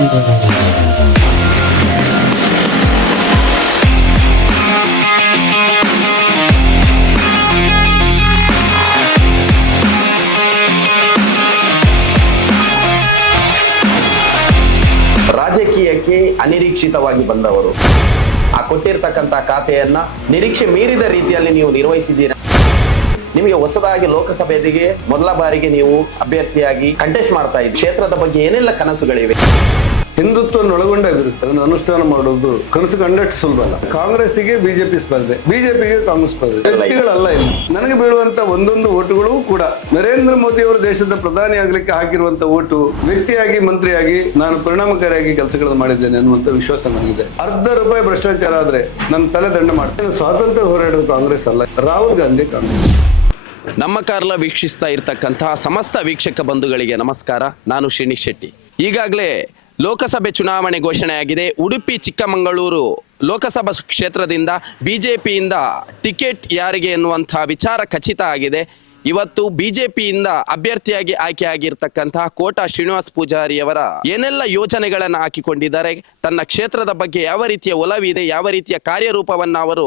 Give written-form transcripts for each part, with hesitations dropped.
ರಾಜಕೀಯಕ್ಕೆ ಅನಿರೀಕ್ಷಿತವಾಗಿ ಬಂದವರು, ಆ ಕೊಟ್ಟಿರ್ತಕ್ಕಂಥ ಖಾತೆಯನ್ನ ನಿರೀಕ್ಷೆ ಮೀರಿದ ರೀತಿಯಲ್ಲಿ ನೀವು ನಿರ್ವಹಿಸಿದ್ದೀರಾ. ನಿಮಗೆ ಹೊಸದಾಗಿ ಲೋಕಸಭೆಗೆ ಮೊದಲ ಬಾರಿಗೆ ನೀವು ಅಭ್ಯರ್ಥಿಯಾಗಿ ಕಂಟೆಸ್ಟ್ ಮಾಡ್ತಾ ಇದ್ದೀರಿ. ಕ್ಷೇತ್ರದ ಬಗ್ಗೆ ಏನೆಲ್ಲ ಕನಸುಗಳಿವೆ? ಹಿಂದುತ್ವವನ್ನು ಒಳಗೊಂಡ ಅಭಿವೃದ್ಧಿ ಅದನ್ನು ಅನುಷ್ಠಾನ ಮಾಡೋದು ಕನಸು ಕಂಡಷ್ಟು ಸುಲಭ ಅಲ್ಲ. ಕಾಂಗ್ರೆಸ್ಸಿಗೆ ಬಿಜೆಪಿ ಸ್ಪರ್ಧೆ, ಬಿಜೆಪಿಗೆ ಕಾಂಗ್ರೆಸ್ ಸ್ಪರ್ಧೆ, ವ್ಯಕ್ತಿಗಳಲ್ಲ ಇಲ್ಲಿ. ನನಗೆ ಬೀಳುವಂತ ಒಂದೊಂದು ಓಟುಗಳು ಕೂಡ ನರೇಂದ್ರ ಮೋದಿ ಅವರು ದೇಶದ ಪ್ರಧಾನಿ ಆಗ್ಲಿಕ್ಕೆ ಹಾಕಿರುವಂತ ಓಟು, ವ್ಯಕ್ತಿಯಾಗಿ ಮಂತ್ರಿಯಾಗಿ ನಾನು ಪರಿಣಾಮಕಾರಿಯಾಗಿ ಕೆಲಸಗಳನ್ನು ಮಾಡಿದ್ದೇನೆ ಅನ್ನುವಂತ ವಿಶ್ವಾಸ ನನಗಿದೆ. ₹1 ಭ್ರಷ್ಟಾಚಾರ ಆದ್ರೆ ನನ್ನ ತಲೆ ದಂಡ ಮಾಡ್ತೇನೆ. ಸ್ವಾತಂತ್ರ್ಯ ಹೋರಾಡೋದು ಕಾಂಗ್ರೆಸ್ ಅಲ್ಲ, ರಾಹುಲ್ ಗಾಂಧಿ ಕಾಂಗ್ರೆಸ್. ನಮ್ಮ ಕಾರ್ಲ ವೀಕ್ಷಿಸ್ತಾ ಇರತಕ್ಕಂತಹ ಸಮಸ್ತ ವೀಕ್ಷಕ ಬಂಧುಗಳಿಗೆ ನಮಸ್ಕಾರ. ನಾನು ಶ್ರೀನಿಶ್ ಶೆಟ್ಟಿ. ಈಗಾಗಲೇ ಲೋಕಸಭೆ ಚುನಾವಣೆ ಘೋಷಣೆಯಾಗಿದೆ. ಉಡುಪಿ ಚಿಕ್ಕಮಗಳೂರು ಲೋಕಸಭಾ ಕ್ಷೇತ್ರದಿಂದ ಬಿಜೆಪಿಯಿಂದ ಟಿಕೆಟ್ ಯಾರಿಗೆ ಎನ್ನುವಂಥ ವಿಚಾರ ಖಚಿತ ಆಗಿದೆ. ಇವತ್ತು ಬಿಜೆಪಿಯಿಂದ ಅಭ್ಯರ್ಥಿಯಾಗಿ ಆಯ್ಕೆಯಾಗಿರ್ತಕ್ಕಂತಹ ಕೋಟಾ ಶ್ರೀನಿವಾಸ್ ಪೂಜಾರಿಯವರ ಏನೆಲ್ಲ ಯೋಜನೆಗಳನ್ನು ಹಾಕಿಕೊಂಡಿದ್ದಾರೆ, ತನ್ನ ಕ್ಷೇತ್ರದ ಬಗ್ಗೆ ಯಾವ ರೀತಿಯ ಒಲವಿದೆ, ಯಾವ ರೀತಿಯ ಕಾರ್ಯರೂಪವನ್ನು ಅವರು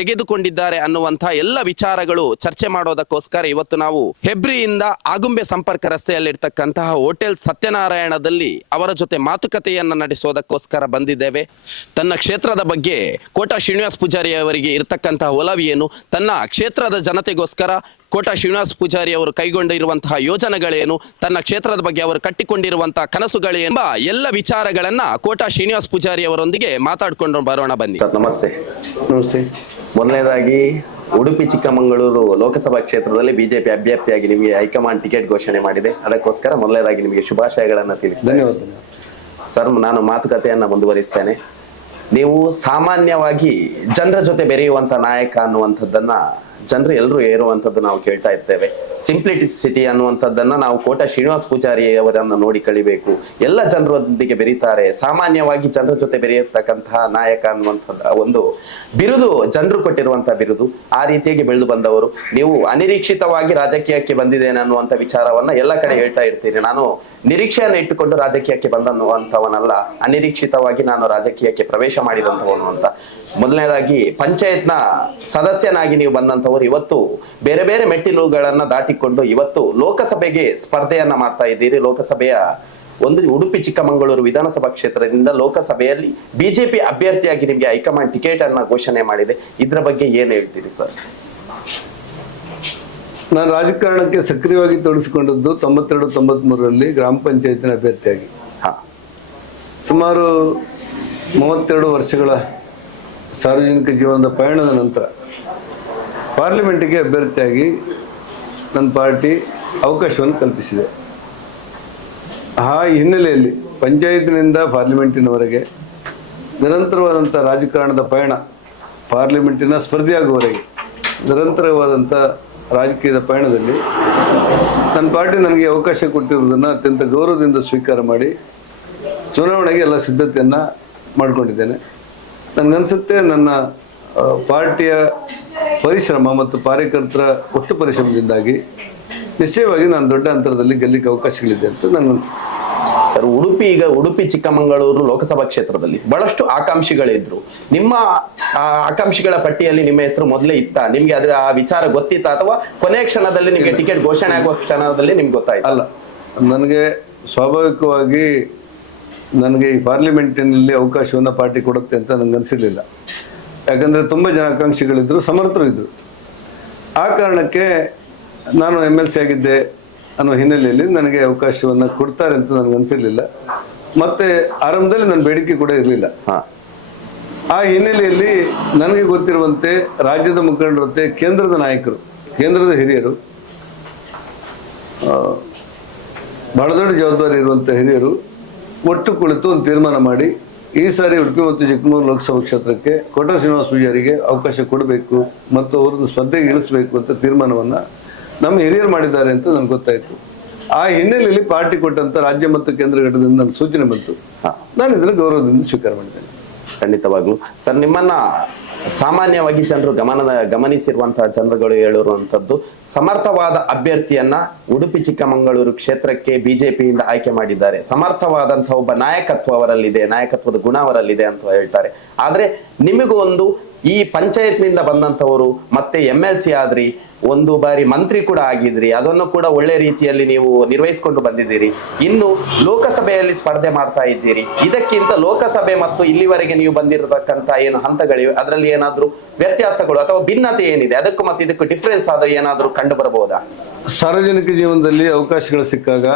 ತೆಗೆದುಕೊಂಡಿದ್ದಾರೆ ಅನ್ನುವಂತಹ ಎಲ್ಲ ವಿಚಾರಗಳು ಚರ್ಚೆ ಮಾಡೋದಕ್ಕೋಸ್ಕರ ಇವತ್ತು ನಾವು ಹೆಬ್ರಿಯಿಂದ ಆಗುಂಬೆ ಸಂಪರ್ಕ ರಸ್ತೆಯಲ್ಲಿರ್ತಕ್ಕಂತಹ ಹೋಟೆಲ್ ಸತ್ಯನಾರಾಯಣದಲ್ಲಿ ಅವರ ಜೊತೆ ಮಾತುಕತೆಯನ್ನು ನಡೆಸೋದಕ್ಕೋಸ್ಕರ ಬಂದಿದ್ದೇವೆ. ತನ್ನ ಕ್ಷೇತ್ರದ ಬಗ್ಗೆ ಕೋಟಾ ಶ್ರೀನಿವಾಸ್ ಪೂಜಾರಿ ಅವರಿಗೆ ಇರತಕ್ಕಂತಹ ಒಲವು ಏನು, ತನ್ನ ಕ್ಷೇತ್ರದ ಜನತೆಗೋಸ್ಕರ ಕೋಟಾ ಶ್ರೀನಿವಾಸ್ ಪೂಜಾರಿ ಅವರು ಕೈಗೊಂಡಿರುವಂತಹ ಯೋಜನೆಗಳೇನು, ತನ್ನ ಕ್ಷೇತ್ರದ ಬಗ್ಗೆ ಅವರು ಕಟ್ಟಿಕೊಂಡಿರುವಂತಹ ಕನಸುಗಳೇನು ಎಂಬ ಎಲ್ಲ ವಿಚಾರಗಳನ್ನ ಕೋಟಾ ಶ್ರೀನಿವಾಸ್ ಪೂಜಾರಿ ಅವರೊಂದಿಗೆ ಮಾತಾಡ್ಕೊಂಡು ಬರೋಣ ಬನ್ನಿ. ಸರ್ ನಮಸ್ತೆ. ನಮಸ್ತೆ. ಮೊದಲನೇದಾಗಿ ಉಡುಪಿ ಚಿಕ್ಕಮಗಳೂರು ಲೋಕಸಭಾ ಕ್ಷೇತ್ರದಲ್ಲಿ ಬಿಜೆಪಿ ಅಭ್ಯರ್ಥಿಯಾಗಿ ನಿಮಗೆ ಹೈಕಮಾಂಡ್ ಟಿಕೆಟ್ ಘೋಷಣೆ ಮಾಡಿದೆ. ಅದಕ್ಕೋಸ್ಕರ ಮೊದಲನೇದಾಗಿ ನಿಮಗೆ ಶುಭಾಶಯಗಳನ್ನು ತಿಳಿಸಿ. ಧನ್ಯವಾದ ಸರ್. ನಾನು ಮಾತುಕತೆಯನ್ನ ಮುಂದುವರಿಸ್ತೇನೆ. ನೀವು ಸಾಮಾನ್ಯವಾಗಿ ಜನರ ಜೊತೆ ಬೆರೆಯುವಂತ ನಾಯಕ ಅನ್ನುವಂಥದ್ದನ್ನ ಜನರು ಎಲ್ಲರೂ ಏರುವಂಥದ್ದು ನಾವು ಕೇಳ್ತಾ ಇರ್ತೇವೆ. ಸಿಂಪ್ಲಿಸಿಟಿ ಅನ್ನುವಂಥದ್ದನ್ನ ನಾವು ಕೋಟಾ ಶ್ರೀನಿವಾಸ್ ಪೂಜಾರಿ ಅವರನ್ನು ನೋಡಿ ಕಳಿಬೇಕು. ಎಲ್ಲ ಜನರೊಂದಿಗೆ ಬೆರೀತಾರೆ, ಸಾಮಾನ್ಯವಾಗಿ ಜನರ ಜೊತೆ ಬೆರೆಯತಕ್ಕಂತಹ ನಾಯಕ ಅನ್ನುವಂಥದ್ದು ಒಂದು ಬಿರುದು, ಜನರು ಕೊಟ್ಟಿರುವಂತಹ ಬಿರುದು. ಆ ರೀತಿಯಾಗಿ ಬೆಳೆದು ಬಂದವರು ನೀವು. ಅನಿರೀಕ್ಷಿತವಾಗಿ ರಾಜಕೀಯಕ್ಕೆ ಬಂದಿದ್ದೇನೆ ಅನ್ನುವಂಥ ವಿಚಾರವನ್ನ ಎಲ್ಲ ಕಡೆ ಹೇಳ್ತಾ ಇರ್ತೀರಿ. ನಾನು ನಿರೀಕ್ಷೆಯನ್ನು ಇಟ್ಟುಕೊಂಡು ರಾಜಕೀಯಕ್ಕೆ ಬಂದನ್ನುವಂಥವನಲ್ಲ, ಅನಿರೀಕ್ಷಿತವಾಗಿ ನಾನು ರಾಜಕೀಯಕ್ಕೆ ಪ್ರವೇಶ ಮಾಡಿದಂಥವನು ಅಂತ. ಮೊದಲನೇದಾಗಿ ಪಂಚಾಯತ್ನ ಸದಸ್ಯನಾಗಿ ನೀವು ಬಂದಂಥವರು ಇವತ್ತು ಬೇರೆ ಬೇರೆ ಮೆಟ್ಟಿಲುಗಳನ್ನ ದಾಟಿಕೊಂಡು ಇವತ್ತು ಲೋಕಸಭೆಗೆ ಸ್ಪರ್ಧೆಯನ್ನ ಮಾಡ್ತಾ ಇದ್ದೀರಿ. ಲೋಕಸಭೆಯ ಒಂದು ಉಡುಪಿ ಚಿಕ್ಕಮಗಳೂರು ವಿಧಾನಸಭಾ ಕ್ಷೇತ್ರದಿಂದ ಲೋಕಸಭೆಯಲ್ಲಿ ಬಿಜೆಪಿ ಅಭ್ಯರ್ಥಿಯಾಗಿ ನಿಮಗೆ ಹೈಕಮಾಂಡ್ ಟಿಕೆಟ್ ಅನ್ನ ಘೋಷಣೆ ಮಾಡಿದೆ. ಇದ್ರ ಬಗ್ಗೆ ಏನ್ ಹೇಳ್ತೀರಿ ಸರ್? ನಾನು ರಾಜಕಾರಣಕ್ಕೆ ಸಕ್ರಿಯವಾಗಿ ತೊಡಗಿಸಿಕೊಂಡದ್ದು 92-93ರಲ್ಲಿ ಗ್ರಾಮ ಪಂಚಾಯತಿನ ಅಭ್ಯರ್ಥಿಯಾಗಿ. ಸುಮಾರು 32 ವರ್ಷಗಳ ಸಾರ್ವಜನಿಕ ಜೀವನದ ಪಯಣದ ನಂತರ ಪಾರ್ಲಿಮೆಂಟಿಗೆ ಅಭ್ಯರ್ಥಿಯಾಗಿ ನನ್ನ ಪಾರ್ಟಿ ಅವಕಾಶವನ್ನು ಕಲ್ಪಿಸಿದೆ. ಆ ಹಿನ್ನೆಲೆಯಲ್ಲಿ ಪಂಚಾಯತಿನಿಂದ ಪಾರ್ಲಿಮೆಂಟಿನವರೆಗೆ ನಿರಂತರವಾದಂಥ ರಾಜಕಾರಣದ ಪಯಣ, ಪಾರ್ಲಿಮೆಂಟಿನ ಸ್ಪರ್ಧೆಯಾಗುವವರೆಗೆ ನಿರಂತರವಾದಂಥ ರಾಜಕೀಯದ ಪಯಣದಲ್ಲಿ ನನ್ನ ಪಾರ್ಟಿ ನನಗೆ ಅವಕಾಶ ಕೊಟ್ಟಿರುವುದನ್ನು ಅತ್ಯಂತ ಗೌರವದಿಂದ ಸ್ವೀಕಾರ ಮಾಡಿ ಚುನಾವಣೆಗೆ ಎಲ್ಲ ಸಿದ್ಧತೆಯನ್ನು ಮಾಡಿಕೊಂಡಿದ್ದೇನೆ. ನನಗನ್ಸುತ್ತೆ ನನ್ನ ಪಾರ್ಟಿಯ ಪರಿಶ್ರಮ ಮತ್ತು ಕಾರ್ಯಕರ್ತರ ಒಟ್ಟು ಪರಿಶ್ರಮದಿಂದಾಗಿ ನಿಶ್ಚಯವಾಗಿ ನಾನು ದೊಡ್ಡ ಅಂತರದಲ್ಲಿ ಗೆಲ್ಲಿಕ್ಕೆ ಅವಕಾಶಗಳಿದೆ ಅಂತ ನನಗನ್ಸುತ್ತೆ. ಸರ್, ಉಡುಪಿ ಚಿಕ್ಕಮಗಳೂರು ಲೋಕಸಭಾ ಕ್ಷೇತ್ರದಲ್ಲಿ ಬಹಳಷ್ಟು ಆಕಾಂಕ್ಷಿಗಳಿದ್ರು. ನಿಮ್ಮ ಆಕಾಂಕ್ಷಿಗಳ ಪಟ್ಟಿಯಲ್ಲಿ ನಿಮ್ಮ ಹೆಸರು ಮೊದಲೇ ಇತ್ತ? ನಿಮ್ಗೆ ಅದರ ಆ ವಿಚಾರ ಗೊತ್ತಿತ್ತ ಅಥವಾ ಕೊನೆಯ ಕ್ಷಣದಲ್ಲಿ ನಿಮಗೆ ಟಿಕೆಟ್ ಘೋಷಣೆ ಆಗುವ ಕ್ಷಣದಲ್ಲಿ ನಿಮ್ಗೆ ಗೊತ್ತಾಯ್ತು? ಅಲ್ಲ, ನನಗೆ ಸ್ವಾಭಾವಿಕವಾಗಿ ನನಗೆ ಈ ಪಾರ್ಲಿಮೆಂಟಿನಲ್ಲಿ ಅವಕಾಶವನ್ನು ಪಾರ್ಟಿ ಕೊಡುತ್ತೆ ಅಂತ ನನಗೆ ಅನಿಸಿರಲಿಲ್ಲ. ಯಾಕಂದರೆ ತುಂಬ ಜನ ಆಕಾಂಕ್ಷಿಗಳಿದ್ದರು, ಸಮರ್ಥರು ಇದ್ದರು. ಆ ಕಾರಣಕ್ಕೆ ನಾನು MLC ಆಗಿದ್ದೆ ಅನ್ನೋ ಹಿನ್ನೆಲೆಯಲ್ಲಿ ನನಗೆ ಅವಕಾಶವನ್ನು ಕೊಡ್ತಾರೆ ಅಂತ ನನಗೆ ಅನಿಸಿರಲಿಲ್ಲ. ಮತ್ತು ಆರಂಭದಲ್ಲಿ ನನ್ನ ಬೇಡಿಕೆ ಕೂಡ ಇರಲಿಲ್ಲ. ಆ ಹಿನ್ನೆಲೆಯಲ್ಲಿ ನನಗೆ ಗೊತ್ತಿರುವಂತೆ ರಾಜ್ಯದ ಮುಖಂಡರಂತೆ ಕೇಂದ್ರದ ನಾಯಕರು, ಕೇಂದ್ರದ ಹಿರಿಯರು, ಬಹಳ ದೊಡ್ಡ ಜವಾಬ್ದಾರಿ ಇರುವಂಥ ಹಿರಿಯರು ಒಟ್ಟು ಕುಳಿತು ಒಂದು ತೀರ್ಮಾನ ಮಾಡಿ ಈ ಸಾರಿ ಉಡುಪಿ ಮತ್ತು ಚಿಕ್ಕಮಗಳೂರು ಲೋಕಸಭಾ ಕ್ಷೇತ್ರಕ್ಕೆ ಕೋಟಾ ಶ್ರೀನಿವಾಸ್ ಪೂಜಾರಿಗೆ ಅವಕಾಶ ಕೊಡಬೇಕು ಮತ್ತು ಅವ್ರನ್ನ ಸ್ಪರ್ಧೆಗೆ ಇಳಿಸಬೇಕು ಅಂತ ತೀರ್ಮಾನವನ್ನು ನಮ್ಮ ಹಿರಿಯರು ಮಾಡಿದ್ದಾರೆ ಅಂತ ನನಗೆ ಗೊತ್ತಾಯಿತು. ಆ ಹಿನ್ನೆಲೆಯಲ್ಲಿ ಪಾರ್ಟಿ ಕೊಟ್ಟಂತ ರಾಜ್ಯ ಮತ್ತು ಕೇಂದ್ರ ಘಟಕದಿಂದ ನನ್ನ ಸೂಚನೆ ಬಂತು. ನಾನು ಇದನ್ನು ಗೌರವದಿಂದ ಸ್ವೀಕಾರ ಮಾಡಿದ್ದೇನೆ. ಖಂಡಿತವಾಗ್ಲು ಸರ್, ನಿಮ್ಮನ್ನ ಸಾಮಾನ್ಯವಾಗಿ ಜನರು ಗಮನಿಸಿರುವಂತಹ ಜನರುಗಳು ಹೇಳಿರುವಂತದ್ದು, ಸಮರ್ಥವಾದ ಅಭ್ಯರ್ಥಿಯನ್ನ ಉಡುಪಿ ಚಿಕ್ಕಮಗಳೂರು ಕ್ಷೇತ್ರಕ್ಕೆ ಬಿಜೆಪಿಯಿಂದ ಆಯ್ಕೆ ಮಾಡಿದ್ದಾರೆ, ಸಮರ್ಥವಾದಂತಹ ಒಬ್ಬ ನಾಯಕತ್ವ ಅವರಲ್ಲಿದೆ, ನಾಯಕತ್ವದ ಗುಣ ಅವರಲ್ಲಿದೆ ಅಂತ ಹೇಳ್ತಾರೆ. ಆದ್ರೆ ನಿಮಗೂ ಒಂದು ಈ ಪಂಚಾಯತ್ನಿಂದ ಬಂದಂತವರು ಮತ್ತೆ MLC ಆದ್ರಿ, ಒಂದು ಬಾರಿ ಮಂತ್ರಿ ಕೂಡ ಆಗಿದ್ರಿ, ಅದನ್ನು ಕೂಡ ಒಳ್ಳೆ ರೀತಿಯಲ್ಲಿ ನೀವು ನಿರ್ವಹಿಸಿಕೊಂಡು ಬಂದಿದ್ದೀರಿ. ಇನ್ನು ಲೋಕಸಭೆಯಲ್ಲಿ ಸ್ಪರ್ಧೆ ಮಾಡ್ತಾ ಇದ್ದೀರಿ. ಇದಕ್ಕಿಂತ ಲೋಕಸಭೆ ಮತ್ತು ಇಲ್ಲಿವರೆಗೆ ನೀವು ಬಂದಿರತಕ್ಕಂತ ಏನು ಹಂತಗಳಿವೆ ಅದರಲ್ಲಿ ಏನಾದ್ರೂ ವ್ಯತ್ಯಾಸಗಳು ಅಥವಾ ಭಿನ್ನತೆ ಏನಿದೆ, ಅದಕ್ಕೂ ಮತ್ತೆ ಇದಕ್ಕೂ ಡಿಫ್ರೆನ್ಸ್ ಆದ್ರೆ ಏನಾದ್ರೂ ಕಂಡು ಬರಬಹುದಾ? ಸಾರ್ವಜನಿಕ ಜೀವನದಲ್ಲಿ ಅವಕಾಶಗಳು ಸಿಕ್ಕಾಗ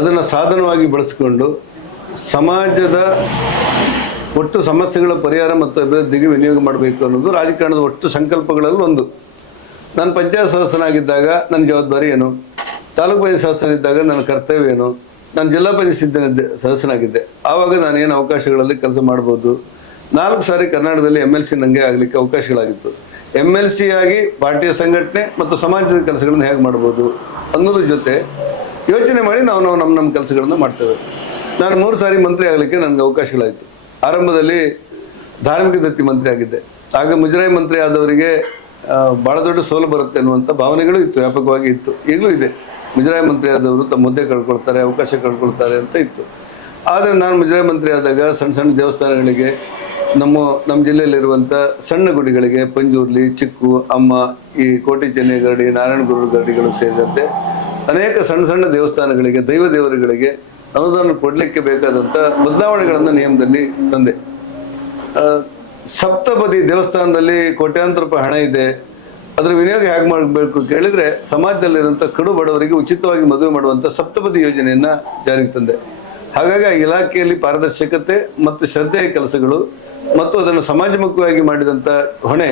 ಅದನ್ನು ಸಾಧನವಾಗಿ ಬಳಸಿಕೊಂಡು ಸಮಾಜದ ಒಟ್ಟು ಸಮಸ್ಯೆಗಳ ಪರಿಹಾರ ಮತ್ತು ಅಭಿವೃದ್ಧಿಗೆ ವಿನಿಯೋಗ ಮಾಡಬೇಕು ಅನ್ನೋದು ರಾಜಕಾರಣದ ಒಟ್ಟು ಸಂಕಲ್ಪಗಳಲ್ಲಿ ಒಂದು. ನಾನು ಪಂಚಾಯತ್ ಸದಸ್ಯನಾಗಿದ್ದಾಗ ನನ್ನ ಜವಾಬ್ದಾರಿ ಏನು, ತಾಲೂಕು ಪಂಚಾಯತ್ ಸದಸ್ಯನಿದ್ದಾಗ ನನ್ನ ಕರ್ತವ್ಯ ಏನು, ನಾನು ಜಿಲ್ಲಾ ಪಂಚಾಯತ್ ಸದಸ್ಯನಾಗಿದ್ದೆ. ಆವಾಗ ನಾನೇನು ಅವಕಾಶಗಳಲ್ಲಿ ಕೆಲಸ ಮಾಡ್ಬೋದು. 4 ಸಾರಿ ಕರ್ನಾಟಕದಲ್ಲಿ MLC ನನಗೆ ಆಗಲಿಕ್ಕೆ ಅವಕಾಶಗಳಾಗಿತ್ತು. MLC ಆಗಿ ಪಾರ್ಟಿಯ ಸಂಘಟನೆ ಮತ್ತು ಸಮಾಜದ ಕೆಲಸಗಳನ್ನು ಹೇಗೆ ಮಾಡ್ಬೋದು ಅನ್ನೋದ್ರ ಜೊತೆ ಯೋಚನೆ ಮಾಡಿ ನಾವು ನಮ್ಮ ಕೆಲಸಗಳನ್ನು ಮಾಡ್ತೇವೆ. ನಾನು 3 ಸಾರಿ ಮಂತ್ರಿ ಆಗಲಿಕ್ಕೆ ನನಗೆ ಅವಕಾಶಗಳಾಯಿತು. ಆರಂಭದಲ್ಲಿ ಧಾರ್ಮಿಕ ದತ್ತಿ ಮಂತ್ರಿ ಆಗಿದ್ದೆ. ಆಗ ಮುಜರಾಯಿ ಮಂತ್ರಿ ಆದವರಿಗೆ ಭಾಳ ದೊಡ್ಡ ಸೋಲು ಬರುತ್ತೆ ಅನ್ನುವಂಥ ಭಾವನೆಗಳು ಇತ್ತು, ವ್ಯಾಪಕವಾಗಿ ಇತ್ತು, ಈಗಲೂ ಇದೆ. ಮುಜರಾಯಿ ಮಂತ್ರಿ ಆದವರು ತಮ್ಮ ಹುದ್ದೆ ಕಳ್ಕೊಳ್ತಾರೆ, ಅವಕಾಶ ಕಳ್ಕೊಳ್ತಾರೆ ಅಂತ ಇತ್ತು. ಆದರೆ ನಾನು ಮುಜರಾಯಿ ಮಂತ್ರಿ ಆದಾಗ ಸಣ್ಣ ಸಣ್ಣ ದೇವಸ್ಥಾನಗಳಿಗೆ, ನಮ್ಮ ಜಿಲ್ಲೆಯಲ್ಲಿರುವಂಥ ಸಣ್ಣ ಗುಡಿಗಳಿಗೆ, ಪಂಜುರ್ಲಿ, ಚಿಕ್ಕು, ಅಮ್ಮ, ಈ ಕೋಟಿ ಚೆನ್ನೈ ಗರಡಿ, ನಾರಾಯಣಗುರು ಗರಡಿಗಳು ಸೇರಿದಂತೆ ಅನೇಕ ಸಣ್ಣ ಸಣ್ಣ ದೇವಸ್ಥಾನಗಳಿಗೆ, ದೇವರುಗಳಿಗೆ ಅನುದಾನ ಕೊಡಲಿಕ್ಕೆ ಬೇಕಾದಂಥ ಬದಲಾವಣೆಗಳನ್ನು ನಿಯಮದಲ್ಲಿ ತಂದೆ. ಸಪ್ತಪದಿ ದೇವಸ್ಥಾನದಲ್ಲಿ ಕೋಟ್ಯಾಂತರ ರೂಪಾಯಿ ಹಣ ಇದೆ, ಅದರ ವಿನಿಯೋಗ ಹೇಗೆ ಮಾಡಬೇಕು ಕೇಳಿದರೆ ಸಮಾಜದಲ್ಲಿರುವಂಥ ಕಡು ಬಡವರಿಗೆ ಉಚಿತವಾಗಿ ಮದುವೆ ಮಾಡುವಂಥ ಸಪ್ತಪದಿ ಯೋಜನೆಯನ್ನು ಜಾರಿಗೆ ತಂದೆ. ಹಾಗಾಗಿ ಆ ಇಲಾಖೆಯಲ್ಲಿ ಪಾರದರ್ಶಕತೆ ಮತ್ತು ಶ್ರದ್ಧೆಯ ಕೆಲಸಗಳು ಮತ್ತು ಅದನ್ನು ಸಮಾಜಮುಖವಾಗಿ ಮಾಡಿದಂಥ ಹೊಣೆ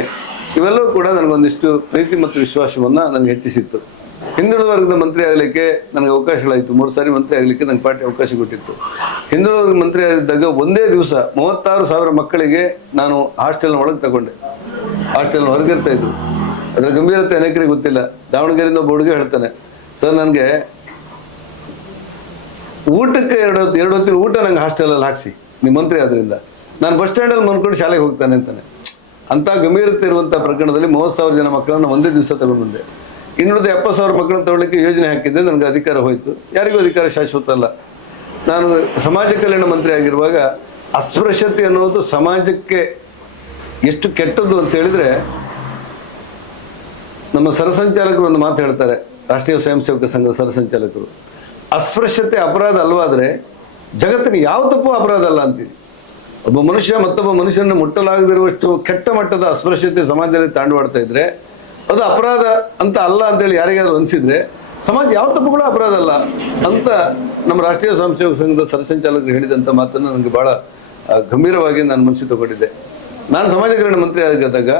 ಇವೆಲ್ಲವೂ ಕೂಡ ನನಗೊಂದಿಷ್ಟು ಪ್ರೀತಿ ಮತ್ತು ವಿಶ್ವಾಸವನ್ನು ನನಗೆ ಹೆಚ್ಚಿಸಿತ್ತು. ಹಿಂದುಳಿದ ವರ್ಗದ ಮಂತ್ರಿ ಆಗಲಿಕ್ಕೆ ನನಗೆ ಅವಕಾಶಗಳಾಯಿತು. 3 ಸಾರಿ ಮಂತ್ರಿ ಆಗಲಿಕ್ಕೆ ನನಗೆ ಪಾರ್ಟಿ ಅವಕಾಶ ಕೊಟ್ಟಿತ್ತು. ಹಿಂದುಳಿದ ವರ್ಗದ ಮಂತ್ರಿ ಆಗಿದ್ದಾಗ ಒಂದೇ ದಿವಸ 36,000 ಮಕ್ಕಳಿಗೆ ನಾನು ಹಾಸ್ಟೆಲ್ನ ಒಳಗೆ ತಗೊಂಡೆ. ಹಾಸ್ಟೆಲ್ನ ಹೊರಗಿರ್ತಾ ಇದ್ರು. ಅದರ ಗಂಭೀರತೆ ಅನೇಕರಿಗೆ ಗೊತ್ತಿಲ್ಲ. ದಾವಣಗೆರೆಯಿಂದ ಒಬ್ಬ ಹುಡುಗ ಹೇಳ್ತಾನೆ, ಸರ್ ನನಗೆ ಊಟಕ್ಕೆ ಎರಡು ಹೊತ್ತಿನ ಊಟ ನಂಗೆ ಹಾಸ್ಟೆಲಲ್ಲಿ ಹಾಕಿಸಿ, ನೀವು ಮಂತ್ರಿ ಆದ್ರಿಂದ ನಾನು ಬಸ್ ಸ್ಟ್ಯಾಂಡಲ್ಲಿ ಮನ್ಕೊಂಡು ಶಾಲೆಗೆ ಹೋಗ್ತಾನೆ ಅಂತಾನೆ. ಅಂಥ ಗಂಭೀರತೆ ಇರುವಂಥ ಪ್ರಕರಣದಲ್ಲಿ 30,000 ಜನ ಮಕ್ಕಳನ್ನು ಒಂದೇ ದಿವಸ ತಗೊಂಡು ಬಂದೆ. ಇನ್ನುಳಿದ 70,000 ಮಕ್ಕಳನ್ನು ತಗೊಳ್ಳಿಕ್ಕೆ ಯೋಜನೆ ಹಾಕಿದ್ದೆ. ನನಗೆ ಅಧಿಕಾರ ಹೋಯಿತು. ಯಾರಿಗೂ ಅಧಿಕಾರ ಶಾಶ್ವತ ಅಲ್ಲ. ನಾನು ಸಮಾಜ ಕಲ್ಯಾಣ ಮಂತ್ರಿ ಆಗಿರುವಾಗ ಅಸ್ಪೃಶ್ಯತೆ ಅನ್ನೋದು ಸಮಾಜಕ್ಕೆ ಎಷ್ಟು ಕೆಟ್ಟದ್ದು ಅಂತ ಹೇಳಿದ್ರೆ, ನಮ್ಮ ಸರಸಂಚಾಲಕರು ಒಂದು ಮಾತು ಹೇಳ್ತಾರೆ, ರಾಷ್ಟ್ರೀಯ ಸ್ವಯಂ ಸೇವಕ ಸಂಘದ ಸರಸಂಚಾಲಕರು, ಅಸ್ಪೃಶ್ಯತೆ ಅಪರಾಧ ಅಲ್ವಾದ್ರೆ ಜಗತ್ತಿನ ಯಾವ ತಪ್ಪು ಅಪರಾಧ ಅಲ್ಲ ಅಂತೀವಿ. ಒಬ್ಬ ಮನುಷ್ಯ ಮತ್ತೊಬ್ಬ ಮನುಷ್ಯನ ಮುಟ್ಟಲಾಗದಿರುವಷ್ಟು ಕೆಟ್ಟ ಮಟ್ಟದ ಅಸ್ಪೃಶ್ಯತೆ ಸಮಾಜದಲ್ಲಿ ತಾಂಡವಾಡ್ತಾ ಇದ್ರೆ ಅದು ಅಪರಾಧ ಅಂತ ಅಲ್ಲ ಅಂತೇಳಿ ಯಾರಿಗಾದ್ರೂ ಅನಿಸಿದ್ರೆ ಸಮಾಜ ಯಾವ ತಪ್ಪುಗಳು ಅಪರಾಧ ಅಲ್ಲ ಅಂತ ನಮ್ಮ ರಾಷ್ಟ್ರೀಯ ಸ್ವಯಂ ಸೇವಕ ಸಂಘದ ಸರಸಂಚಾಲಕರು ಹೇಳಿದಂಥ ಮಾತನ್ನು ನನಗೆ ಬಹಳ ಗಂಭೀರವಾಗಿ ನಾನು ಮನಸ್ಸಿಗೆ ತಗೊಂಡಿದ್ದೆ. ನಾನು ಸಮಾಜ ಕಲ್ಯಾಣ ಮಂತ್ರಿ ಆಗಿದ್ದಾಗ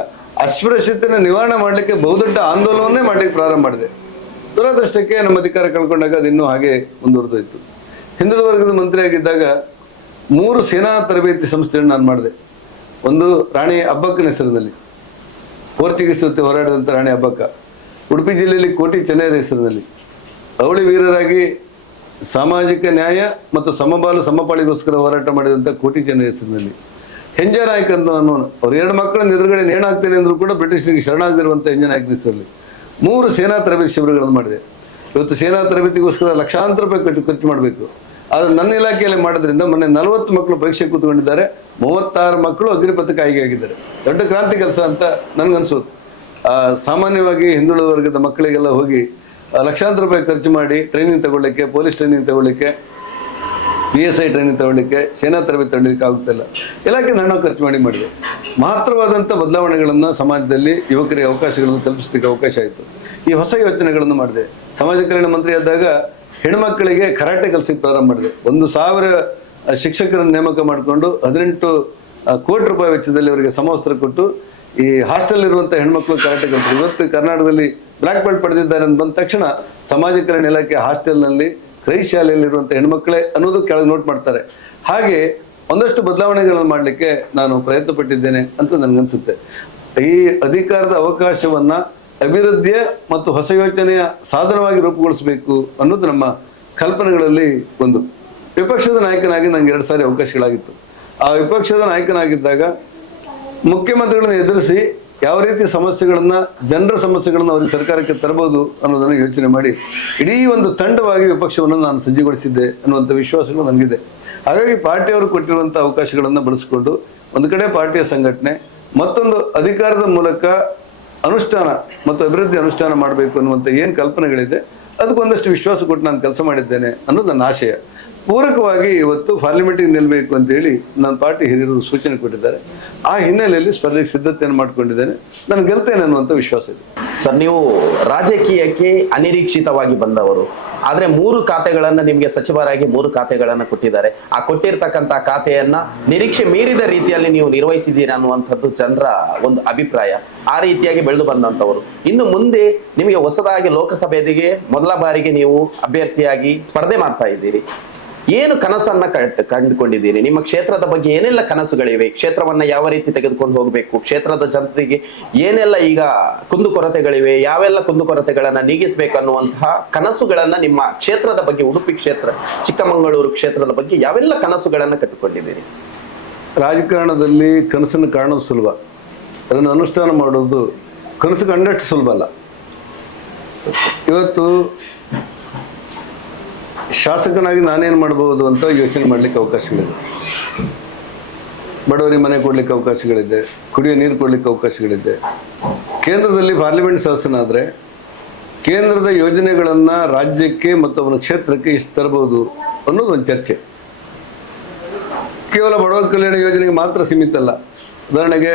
ಅಸ್ಪೃಶ್ಯತೆಯನ್ನು ನಿವಾರಣೆ ಮಾಡಲಿಕ್ಕೆ ಬಹುದೊಡ್ಡ ಆಂದೋಲನವನ್ನೇ ಮಾಡಲಿಕ್ಕೆ ಪ್ರಾರಂಭ ಮಾಡಿದೆ. ದುರದೃಷ್ಟಕ್ಕೆ ನಮ್ಮ ಅಧಿಕಾರ ಕಳ್ಕೊಂಡಾಗ ಅದು ಇನ್ನೂ ಹಾಗೆ ಮುಂದುವರೆದೋಯ್ತು. ಹಿಂದುಳಿದ ವರ್ಗದ ಮಂತ್ರಿ ಆಗಿದ್ದಾಗ 3 ಸೇನಾ ತರಬೇತಿ ಸಂಸ್ಥೆಯನ್ನು ನಾನು ಮಾಡಿದೆ. ಒಂದು ರಾಣಿ ಅಬ್ಬಕ್ಕನ ಹೆಸರಿನಲ್ಲಿ, ಪೋರ್ಚುಗೀಸ್ ಜೊತೆ ಹೋರಾಡಿದಂಥ ರಾಣಿ ಅಬ್ಬಕ್ಕ. ಉಡುಪಿ ಜಿಲ್ಲೆಯಲ್ಲಿ ಕೋಟಿ ಚೆನ್ನೈರ ಹೆಸರಿನಲ್ಲಿ ಅವಳಿ ವೀರರಾಗಿ ಸಾಮಾಜಿಕ ನ್ಯಾಯ ಮತ್ತು ಸಮಬಾಲು ಸಮಪಾಳಿಗೋಸ್ಕರ ಹೋರಾಟ ಮಾಡಿದಂಥ ಕೋಟಿ ಚೆನ್ನೈ ಹೆಸರಿನಲ್ಲಿ. ಹೆಂಜ ನಾಯಕ್ ಅಂತ ಅನ್ನೋನು, ಅವ್ರು 2 ಮಕ್ಕಳನ್ನ ಎದುರುಗಡೆ ನೇಣಾಗ್ತೇನೆ ಅಂದರೂ ಕೂಡ ಬ್ರಿಟಿಷರಿಗೆ ಶರಣಾಗದಿರುವಂಥ ಹೆಂಜ ನಾಯಕ್ ಹೆಸರಲ್ಲಿ 3 ಸೇನಾ ತರಬೇತಿ ಶಿಬಿರಗಳನ್ನು ಮಾಡಿದೆ. ಇವತ್ತು ಸೇನಾ ತರಬೇತಿಗೋಸ್ಕರ ಲಕ್ಷಾಂತರ ರೂಪಾಯಿ ಖರ್ಚು ಮಾಡಬೇಕು. ಆದರೆ ನನ್ನ ಇಲಾಖೆಯಲ್ಲಿ ಮಾಡೋದ್ರಿಂದ ಮೊನ್ನೆ 40 ಮಕ್ಕಳು ಪರೀಕ್ಷೆ ಕೂತ್ಕೊಂಡಿದ್ದಾರೆ. 36 ಮಕ್ಕಳು ಅಗ್ನಿಪಥಕ್ಕೆ ಆಯ್ಕೆಯಾಗಿದ್ದಾರೆ. ದೊಡ್ಡ ಕ್ರಾಂತಿ ಕೆಲಸ ಅಂತ ನನಗನ್ಸೋದು. ಸಾಮಾನ್ಯವಾಗಿ ಹಿಂದುಳಿದ ವರ್ಗದ ಮಕ್ಕಳಿಗೆಲ್ಲ ಹೋಗಿ ಲಕ್ಷಾಂತರ ರೂಪಾಯಿ ಖರ್ಚು ಮಾಡಿ ಟ್ರೈನಿಂಗ್ ತಗೊಳ್ಳಿಕ್ಕೆ, ಪೊಲೀಸ್ ಟ್ರೈನಿಂಗ್ ತಗೊಳ್ಳಿಕ್ಕೆ, PSI ಟ್ರೈನಿಂಗ್ ತಗೊಳ್ಳಿಕ್ಕೆ, ಸೇನಾ ತರಬೇತಿ ತಗೊಳ್ಳಿಕ್ಕೆ ಆಗುತ್ತಿಲ್ಲ. ಇಲಾಖೆ ಹಣ ಖರ್ಚು ಮಾಡಿದೆ. ಮಹತ್ತರವಾದಂಥ ಬದಲಾವಣೆಗಳನ್ನು ಸಮಾಜದಲ್ಲಿ ಯುವಕರಿಗೆ ಅವಕಾಶಗಳನ್ನು ಕಲ್ಪಿಸಲಿಕ್ಕೆ ಅವಕಾಶ ಆಯಿತು. ಈ ಹೊಸ ಯೋಚನೆಗಳನ್ನು ಮಾಡಿದೆ. ಸಮಾಜ ಕಲ್ಯಾಣ ಮಂತ್ರಿ ಆದಾಗ ಹೆಣ್ಮಕ್ಕಳಿಗೆ ಕರಾಟೆ ಕಲಿಸಲಿಕ್ಕೆ ಪ್ರಾರಂಭ ಮಾಡಿದೆ. 1,000 ಶಿಕ್ಷಕರನ್ನು ನೇಮಕ ಮಾಡಿಕೊಂಡು 18 ಕೋಟಿ ರೂಪಾಯಿ ವೆಚ್ಚದಲ್ಲಿ ಅವರಿಗೆ ಸಮವಸ್ತ್ರ ಕೊಟ್ಟು ಈ ಹಾಸ್ಟೆಲ್ ಇರುವಂಥ ಹೆಣ್ಮಕ್ಳು ಕರಾಟೆ ಕಲಿಸ್ತಾರೆ. ಇವತ್ತು ಕರ್ನಾಟಕದಲ್ಲಿ ಬ್ಲ್ಯಾಕ್ ಬೆಲ್ಟ್ ಪಡೆದಿದ್ದಾರೆ ಅಂತ ಬಂದ ತಕ್ಷಣ ಸಮಾಜ ಕಲ್ಯಾಣ ಇಲಾಖೆ ಹಾಸ್ಟೆಲ್ನಲ್ಲಿ ಕ್ರೈ ಶಾಲೆಯಲ್ಲಿರುವಂಥ ಹೆಣ್ಮಕ್ಳೇ ಅನ್ನೋದು ಕೆಳಗೆ ನೋಟ್ ಮಾಡ್ತಾರೆ. ಹಾಗೆ ಒಂದಷ್ಟು ಬದಲಾವಣೆಗಳನ್ನು ಮಾಡಲಿಕ್ಕೆ ನಾನು ಪ್ರಯತ್ನ ಪಟ್ಟಿದ್ದೇನೆ ಅಂತ ನನಗನ್ಸುತ್ತೆ. ಈ ಅಧಿಕಾರದ ಅವಕಾಶವನ್ನು ಅಭಿವೃದ್ಧಿಯ ಮತ್ತು ಹೊಸ ಯೋಚನೆಯ ಸಾಧನವಾಗಿ ರೂಪುಗೊಳಿಸಬೇಕು ಅನ್ನೋದು ನಮ್ಮ ಕಲ್ಪನೆಗಳಲ್ಲಿ ಒಂದು. ವಿಪಕ್ಷದ ನಾಯಕನಾಗಿ ನನಗೆ 2 ಸಾರಿ ಅವಕಾಶಗಳಾಗಿತ್ತು. ಆ ವಿಪಕ್ಷದ ನಾಯಕನಾಗಿದ್ದಾಗ ಮುಖ್ಯಮಂತ್ರಿಗಳನ್ನ ಎದುರಿಸಿ ಯಾವ ರೀತಿ ಸಮಸ್ಯೆಗಳನ್ನ, ಜನರ ಸಮಸ್ಯೆಗಳನ್ನ ಅವ್ರಿಗೆ ಸರ್ಕಾರಕ್ಕೆ ತರಬಹುದು ಅನ್ನೋದನ್ನು ಯೋಚನೆ ಮಾಡಿ ಇಡೀ ಒಂದು ತಂಡವಾಗಿ ವಿಪಕ್ಷವನ್ನು ನಾನು ಸಜ್ಜುಗೊಳಿಸಿದ್ದೆ ಅನ್ನುವಂಥ ವಿಶ್ವಾಸಗಳು ನನಗಿದೆ. ಹಾಗಾಗಿ ಪಾರ್ಟಿಯವರು ಕೊಟ್ಟಿರುವಂಥ ಅವಕಾಶಗಳನ್ನು ಬಳಸಿಕೊಂಡು ಒಂದು ಕಡೆ ಪಾರ್ಟಿಯ ಸಂಘಟನೆ, ಮತ್ತೊಂದು ಅಧಿಕಾರದ ಮೂಲಕ ಅನುಷ್ಠಾನ ಮತ್ತು ಅಭಿವೃದ್ಧಿ ಅನುಷ್ಠಾನ ಮಾಡಬೇಕು ಅನ್ನುವಂಥ ಏನು ಕಲ್ಪನೆಗಳಿದೆ ಅದಕ್ಕೊಂದಷ್ಟು ವಿಶ್ವಾಸ ಕೊಟ್ಟು ನಾನು ಕೆಲಸ ಮಾಡಿದ್ದೇನೆ ಅನ್ನೋದು ನನ್ನ ಆಶಯ. ಪೂರಕವಾಗಿ ಇವತ್ತು ಪಾರ್ಲಿಮೆಂಟಿಗೆ ನಿಲ್ಲಬೇಕು ಅಂತೇಳಿ ನನ್ನ ಪಾರ್ಟಿ ಹಿರಿಯರು ಸೂಚನೆ ಕೊಟ್ಟಿದ್ದಾರೆ. ಆ ಹಿನ್ನೆಲೆಯಲ್ಲಿ ಸ್ಪರ್ಧೆಗೆ ಸಿದ್ಧತೆಯನ್ನು ಮಾಡ್ಕೊಂಡಿದ್ದೇನೆ. ನಾನು ಗೆಲ್ತೇನೆ ಅನ್ನುವಂಥ ವಿಶ್ವಾಸ ಇದೆ. ಸರ್, ನೀವು ರಾಜಕೀಯಕ್ಕೆ ಅನಿರೀಕ್ಷಿತವಾಗಿ ಬಂದವರು, ಆದರೆ 3 ಖಾತೆಗಳನ್ನ ನಿಮಗೆ ಸಚಿವರಾಗಿ 3 ಖಾತೆಗಳನ್ನ ಕೊಟ್ಟಿದ್ದಾರೆ. ಆ ಕೊಟ್ಟಿರ್ತಕ್ಕಂಥ ಖಾತೆಯನ್ನ ನಿರೀಕ್ಷೆ ಮೀರಿದ ರೀತಿಯಲ್ಲಿ ನೀವು ನಿರ್ವಹಿಸಿದ್ದೀರಾ ಅನ್ನುವಂಥದ್ದು ಜನರ ಒಂದು ಅಭಿಪ್ರಾಯ. ಆ ರೀತಿಯಾಗಿ ಬೆಳೆದು ಬಂದಂಥವರು. ಇನ್ನು ಮುಂದೆ ನಿಮಗೆ ಹೊಸದಾಗಿ ಲೋಕಸಭೆಗೆ ಮೊದಲ ಬಾರಿಗೆ ನೀವು ಅಭ್ಯರ್ಥಿಯಾಗಿ ಸ್ಪರ್ಧೆ ಮಾಡ್ತಾ ಇದ್ದೀರಿ. ಏನು ಕನಸನ್ನ ಕಂಡುಕೊಂಡಿದ್ದೀರಿ? ನಿಮ್ಮ ಕ್ಷೇತ್ರದ ಬಗ್ಗೆ ಏನೆಲ್ಲ ಕನಸುಗಳಿವೆ? ಕ್ಷೇತ್ರವನ್ನ ಯಾವ ರೀತಿ ತೆಗೆದುಕೊಂಡು ಹೋಗಬೇಕು? ಕ್ಷೇತ್ರದ ಜನತೆಗೆ ಏನೆಲ್ಲ ಈಗ ಕುಂದುಕೊರತೆಗಳಿವೆ? ಯಾವೆಲ್ಲ ಕುಂದುಕೊರತೆಗಳನ್ನ ನೀಗಿಸಬೇಕು ಅನ್ನುವಂತಹ ಕನಸುಗಳನ್ನ ನಿಮ್ಮ ಕ್ಷೇತ್ರದ ಬಗ್ಗೆ, ಉಡುಪಿ ಕ್ಷೇತ್ರ, ಚಿಕ್ಕಮಗಳೂರು ಕ್ಷೇತ್ರದ ಬಗ್ಗೆ ಯಾವೆಲ್ಲ ಕನಸುಗಳನ್ನ ಕಟ್ಟಿಕೊಂಡಿದ್ದೀರಿ? ರಾಜಕಾರಣದಲ್ಲಿ ಕನಸನ್ನು ಕಾಣೋದು ಸುಲಭ, ಅದನ್ನು ಅನುಷ್ಠಾನ ಮಾಡೋದು ಕನಸು ಕಂಡಷ್ಟು ಸುಲಭ ಅಲ್ಲ. ಇವತ್ತು ಶಾಸಕನಾಗಿ ನಾನೇನು ಮಾಡ್ಬೋದು ಅಂತ ಯೋಚನೆ ಮಾಡಲಿಕ್ಕೆ ಅವಕಾಶಗಳಿದೆ. ಬಡವರಿಗೆ ಮನೆ ಕೊಡ್ಲಿಕ್ಕೆ ಅವಕಾಶಗಳಿದೆ, ಕುಡಿಯೋ ನೀರು ಕೊಡ್ಲಿಕ್ಕೆ ಅವಕಾಶಗಳಿದೆ. ಕೇಂದ್ರದಲ್ಲಿ ಪಾರ್ಲಿಮೆಂಟ್ ಸದಸ್ಯನಾದರೆ ಕೇಂದ್ರದ ಯೋಜನೆಗಳನ್ನು ರಾಜ್ಯಕ್ಕೆ ಮತ್ತು ಅವನ ಕ್ಷೇತ್ರಕ್ಕೆ ಇಷ್ಟು ತರಬಹುದು ಅನ್ನೋದು ಒಂದು ಚರ್ಚೆ. ಕೇವಲ ಬಡವರ ಕಲ್ಯಾಣ ಯೋಜನೆಗೆ ಮಾತ್ರ ಸೀಮಿತ ಅಲ್ಲ. ಉದಾಹರಣೆಗೆ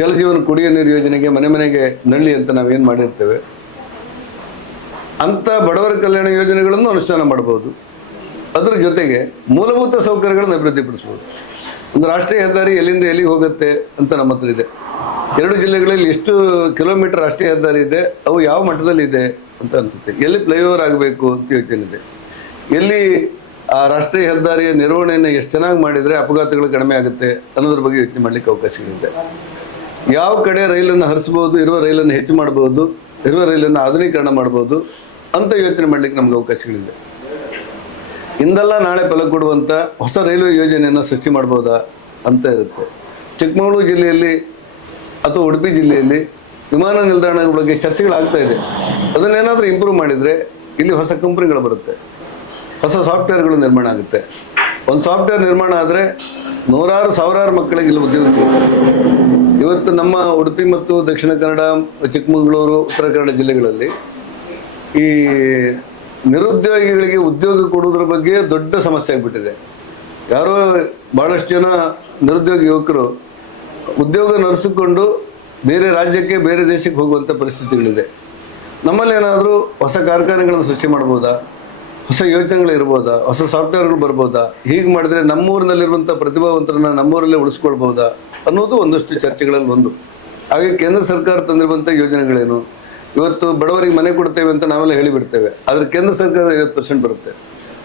ಜಲಜೀವನ ಕುಡಿಯೋ ನೀರು ಯೋಜನೆಗೆ ಮನೆ ಮನೆಗೆ ನಳ್ಳಿ ಅಂತ ನಾವೇನು ಮಾಡಿರ್ತೇವೆ, ಅಂಥ ಬಡವರ ಕಲ್ಯಾಣ ಯೋಜನೆಗಳನ್ನು ಅನುಷ್ಠಾನ ಮಾಡಬಹುದು. ಅದರ ಜೊತೆಗೆ ಮೂಲಭೂತ ಸೌಕರ್ಯಗಳನ್ನು ಅಭಿವೃದ್ಧಿಪಡಿಸ್ಬೋದು. ಒಂದು ರಾಷ್ಟ್ರೀಯ ಹೆದ್ದಾರಿ ಎಲ್ಲಿಂದ ಎಲ್ಲಿಗೆ ಹೋಗುತ್ತೆ ಅಂತ ನಮ್ಮ ಹತ್ರ ಇದೆ. 2 ಜಿಲ್ಲೆಗಳಲ್ಲಿ ಎಷ್ಟು ಕಿಲೋಮೀಟರ್ ರಾಷ್ಟ್ರೀಯ ಹೆದ್ದಾರಿ ಇದೆ, ಅವು ಯಾವ ಮಟ್ಟದಲ್ಲಿ ಇದೆ ಅಂತ ಅನಿಸುತ್ತೆ. ಎಲ್ಲಿ ಫ್ಲೈಓವರ್ ಆಗಬೇಕು ಅಂತ ಯೋಚನೆ ಇದೆ. ಎಲ್ಲಿ ಆ ರಾಷ್ಟ್ರೀಯ ಹೆದ್ದಾರಿಯ ನಿರ್ವಹಣೆಯನ್ನು ಎಷ್ಟು ಚೆನ್ನಾಗಿ ಮಾಡಿದರೆ ಅಪಘಾತಗಳು ಕಡಿಮೆ ಆಗುತ್ತೆ ಅನ್ನೋದ್ರ ಬಗ್ಗೆ ಯೋಚನೆ ಮಾಡಲಿಕ್ಕೆ ಅವಕಾಶಗಳಿದೆ. ಯಾವ ಕಡೆ ರೈಲನ್ನು ಹರಿಸ್ಬೋದು, ಇರುವ ರೈಲನ್ನು ಹೆಚ್ಚು ಮಾಡ್ಬೋದು, ಇರುವ ರೈಲನ್ನು ಆಧುನೀಕರಣ ಮಾಡ್ಬೋದು ಅಂತ ಯೋಚನೆ ಮಾಡಲಿಕ್ಕೆ ನಮ್ಗೆ ಅವಕಾಶಗಳಿದೆ. ಇಂದಲ್ಲ ನಾಳೆ ಫಲ ಕೊಡುವಂಥ ಹೊಸ ರೈಲ್ವೆ ಯೋಜನೆಯನ್ನು ಸೃಷ್ಟಿ ಮಾಡ್ಬೋದಾ ಅಂತ ಇರುತ್ತೆ. ಚಿಕ್ಕಮಗಳೂರು ಜಿಲ್ಲೆಯಲ್ಲಿ ಅಥವಾ ಉಡುಪಿ ಜಿಲ್ಲೆಯಲ್ಲಿ ವಿಮಾನ ನಿಲ್ದಾಣಗಳ ಬಗ್ಗೆ ಚರ್ಚೆಗಳಾಗ್ತಾ ಇದೆ. ಅದನ್ನೇನಾದರೂ ಇಂಪ್ರೂವ್ ಮಾಡಿದರೆ ಇಲ್ಲಿ ಹೊಸ ಕಂಪ್ನಿಗಳು ಬರುತ್ತೆ, ಹೊಸ ಸಾಫ್ಟ್ವೇರ್ಗಳು ನಿರ್ಮಾಣ ಆಗುತ್ತೆ. ಒಂದು ಸಾಫ್ಟ್ವೇರ್ ನಿರ್ಮಾಣ ಆದರೆ ನೂರಾರು ಸಾವಿರಾರು ಮಕ್ಕಳಿಗೆ ಇಲ್ಲಿ ಉದ್ಯೋಗ ಸಿಗುತ್ತೆ. ಇವತ್ತು ನಮ್ಮ ಉಡುಪಿ ಮತ್ತು ದಕ್ಷಿಣ ಕನ್ನಡ, ಚಿಕ್ಕಮಗಳೂರು, ಉತ್ತರ ಕನ್ನಡ ಜಿಲ್ಲೆಗಳಲ್ಲಿ ಈ ನಿರುದ್ಯೋಗಿಗಳಿಗೆ ಉದ್ಯೋಗ ಕೊಡುವುದರ ಬಗ್ಗೆ ದೊಡ್ಡ ಸಮಸ್ಯೆ ಆಗಿಬಿಟ್ಟಿದೆ. ಯಾರೋ ಭಾಳಷ್ಟು ಜನ ನಿರುದ್ಯೋಗಿ ಯುವಕರು ಉದ್ಯೋಗ ನಡೆಸಿಕೊಂಡು ಬೇರೆ ರಾಜ್ಯಕ್ಕೆ, ಬೇರೆ ದೇಶಕ್ಕೆ ಹೋಗುವಂಥ ಪರಿಸ್ಥಿತಿಗಳಿದೆ. ನಮ್ಮಲ್ಲಿ ಏನಾದರೂ ಹೊಸ ಕಾರ್ಖಾನೆಗಳನ್ನು ಸೃಷ್ಟಿ ಮಾಡ್ಬೋದಾ, ಹೊಸ ಯೋಚನೆಗಳು ಇರ್ಬೋದಾ, ಹೊಸ ಸಾಫ್ಟ್ವೇರ್ಗಳು ಬರ್ಬೋದಾ, ಹೀಗೆ ಮಾಡಿದ್ರೆ ನಮ್ಮೂರಿನಲ್ಲಿರುವಂಥ ಪ್ರತಿಭಾವಂತರನ್ನ ನಮ್ಮೂರಲ್ಲೇ ಉಳಿಸ್ಕೊಳ್ಬೋದಾ ಅನ್ನೋದು ಒಂದಷ್ಟು ಚರ್ಚೆಗಳಲ್ಲಿ ಒಂದು. ಹಾಗೆ ಕೇಂದ್ರ ಸರ್ಕಾರ ತಂದಿರುವಂಥ ಯೋಜನೆಗಳೇನು? ಇವತ್ತು ಬಡವರಿಗೆ ಮನೆ ಕೊಡ್ತೇವೆ ಅಂತ ನಾವೆಲ್ಲ ಹೇಳಿಬಿಡ್ತೇವೆ, ಆದರೆ ಕೇಂದ್ರ ಸರ್ಕಾರ 50% ಬರುತ್ತೆ.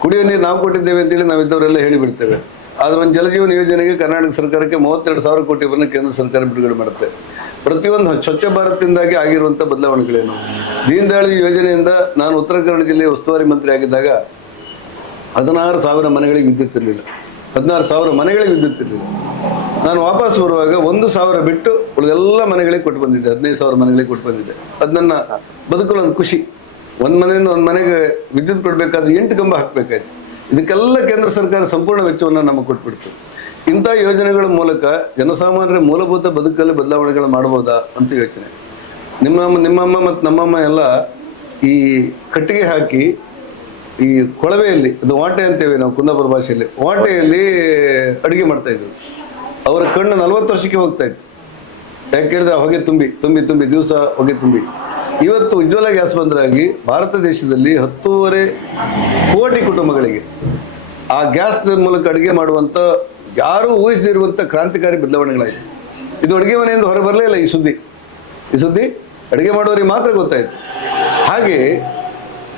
ಕುಡಿಯೋ ನೀರು ನಾವು ಕೊಟ್ಟಿದ್ದೇವೆ ಅಂತೇಳಿ ನಾವಿದ್ದವರೆಲ್ಲ ಹೇಳಿಬಿಡ್ತೇವೆ. ಆದರೆ ಒಂದು ಜಲಜೀವನ ಯೋಜನೆಗೆ ಕರ್ನಾಟಕ ಸರ್ಕಾರಕ್ಕೆ 32,000 ಕೋಟಿಯನ್ನು ಕೇಂದ್ರ ಸರ್ಕಾರ ಬಿಡುಗಡೆ ಮಾಡುತ್ತೆ. ಪ್ರತಿಯೊಂದು ಸ್ವಚ್ಛ ಭಾರತದಿಂದಾಗಿ ಆಗಿರುವಂಥ ಬದಲಾವಣೆಗಳೇನು? ದೀನ್ ದಯಾಳ್ ಯೋಜನೆಯಿಂದ ನಾನು ಉತ್ತರ ಕನ್ನಡ ಜಿಲ್ಲೆಯ ಉಸ್ತುವಾರಿ ಮಂತ್ರಿ ಆಗಿದ್ದಾಗ 16,000 ಮನೆಗಳಿಗೆ ವಿದ್ಯುತ್ ಇರಲಿಲ್ಲ. 16,000 ಮನೆಗಳಿಗೆ ವಿದ್ಯುತ್ ಇರಲಿಲ್ಲ. ನಾನು ವಾಪಸ್ ಬರುವಾಗ 1,000 ಬಿಟ್ಟು ಉಳಿದೆಲ್ಲ ಮನೆಗಳಿಗೆ ಕೊಟ್ಟು ಬಂದಿದ್ದೆ. 15,000 ಮನೆಗಳಿಗೆ ಕೊಟ್ಟು ಬಂದಿದ್ದೆ. ಅದು ನನ್ನ ಬದುಕಲು ಒಂದು ಖುಷಿ. ಒಂದು ಮನೆಯಿಂದ ಒಂದು ಮನೆಗೆ ವಿದ್ಯುತ್ ಕೊಡಬೇಕಾದ್ರೆ 8 ಕಂಬ ಹಾಕಬೇಕಾಯ್ತು. ಇದಕ್ಕೆಲ್ಲ ಕೇಂದ್ರ ಸರ್ಕಾರ ಸಂಪೂರ್ಣ ವೆಚ್ಚವನ್ನು ನಮಗೆ ಕೊಟ್ಬಿಡ್ತು. ಇಂಥ ಯೋಜನೆಗಳ ಮೂಲಕ ಜನಸಾಮಾನ್ಯರ ಮೂಲಭೂತ ಬದುಕಲ್ಲಿ ಬದಲಾವಣೆಗಳು ಮಾಡ್ಬೋದಾ ಅಂತ ಯೋಚನೆ. ನಿಮ್ಮಮ್ಮ ಮತ್ತು ನಮ್ಮಮ್ಮ ಎಲ್ಲ ಈ ಕಟ್ಟಿಗೆ ಹಾಕಿ ಈ ಕೊಳವೆಯಲ್ಲಿ, ಅದು ವಾಟೆ ಅಂತೇವೆ ನಾವು ಕುಂದಾಪುರ ಭಾಷೆಯಲ್ಲಿ, ವಾಟೆಯಲ್ಲಿ ಅಡುಗೆ ಮಾಡ್ತಾ ಇದ್ವಿ. ಅವರ ಕಣ್ಣು 40 ವರ್ಷಕ್ಕೆ ಹೋಗ್ತಾ ಇತ್ತು. ಯಾಕೆ ಹೇಳಿದ್ರೆ ಹೊಗೆ ತುಂಬಿ ತುಂಬಿ ತುಂಬಿ ದಿವಸ ಹೊಗೆ ತುಂಬಿ. ಇವತ್ತು ಉಜ್ವಲ ಗ್ಯಾಸ್ ಬಂದರಾಗಿ ಭಾರತ ದೇಶದಲ್ಲಿ 10.5 ಕೋಟಿ ಕುಟುಂಬಗಳಿಗೆ ಆ ಗ್ಯಾಸ್ ಮೂಲಕ ಅಡುಗೆ ಮಾಡುವಂಥ, ಯಾರೂ ಊಹಿಸದಿರುವಂಥ ಕ್ರಾಂತಿಕಾರಿ ಬದಲಾವಣೆಗಳಾಯಿತು. ಇದು ಅಡುಗೆ ಮನೆಯಿಂದ ಹೊರ ಬರಲೇ ಇಲ್ಲ. ಈ ಸುದ್ದಿ ಅಡುಗೆ ಮಾಡೋರಿಗೆ ಮಾತ್ರ ಗೊತ್ತಾಯಿತು. ಹಾಗೆ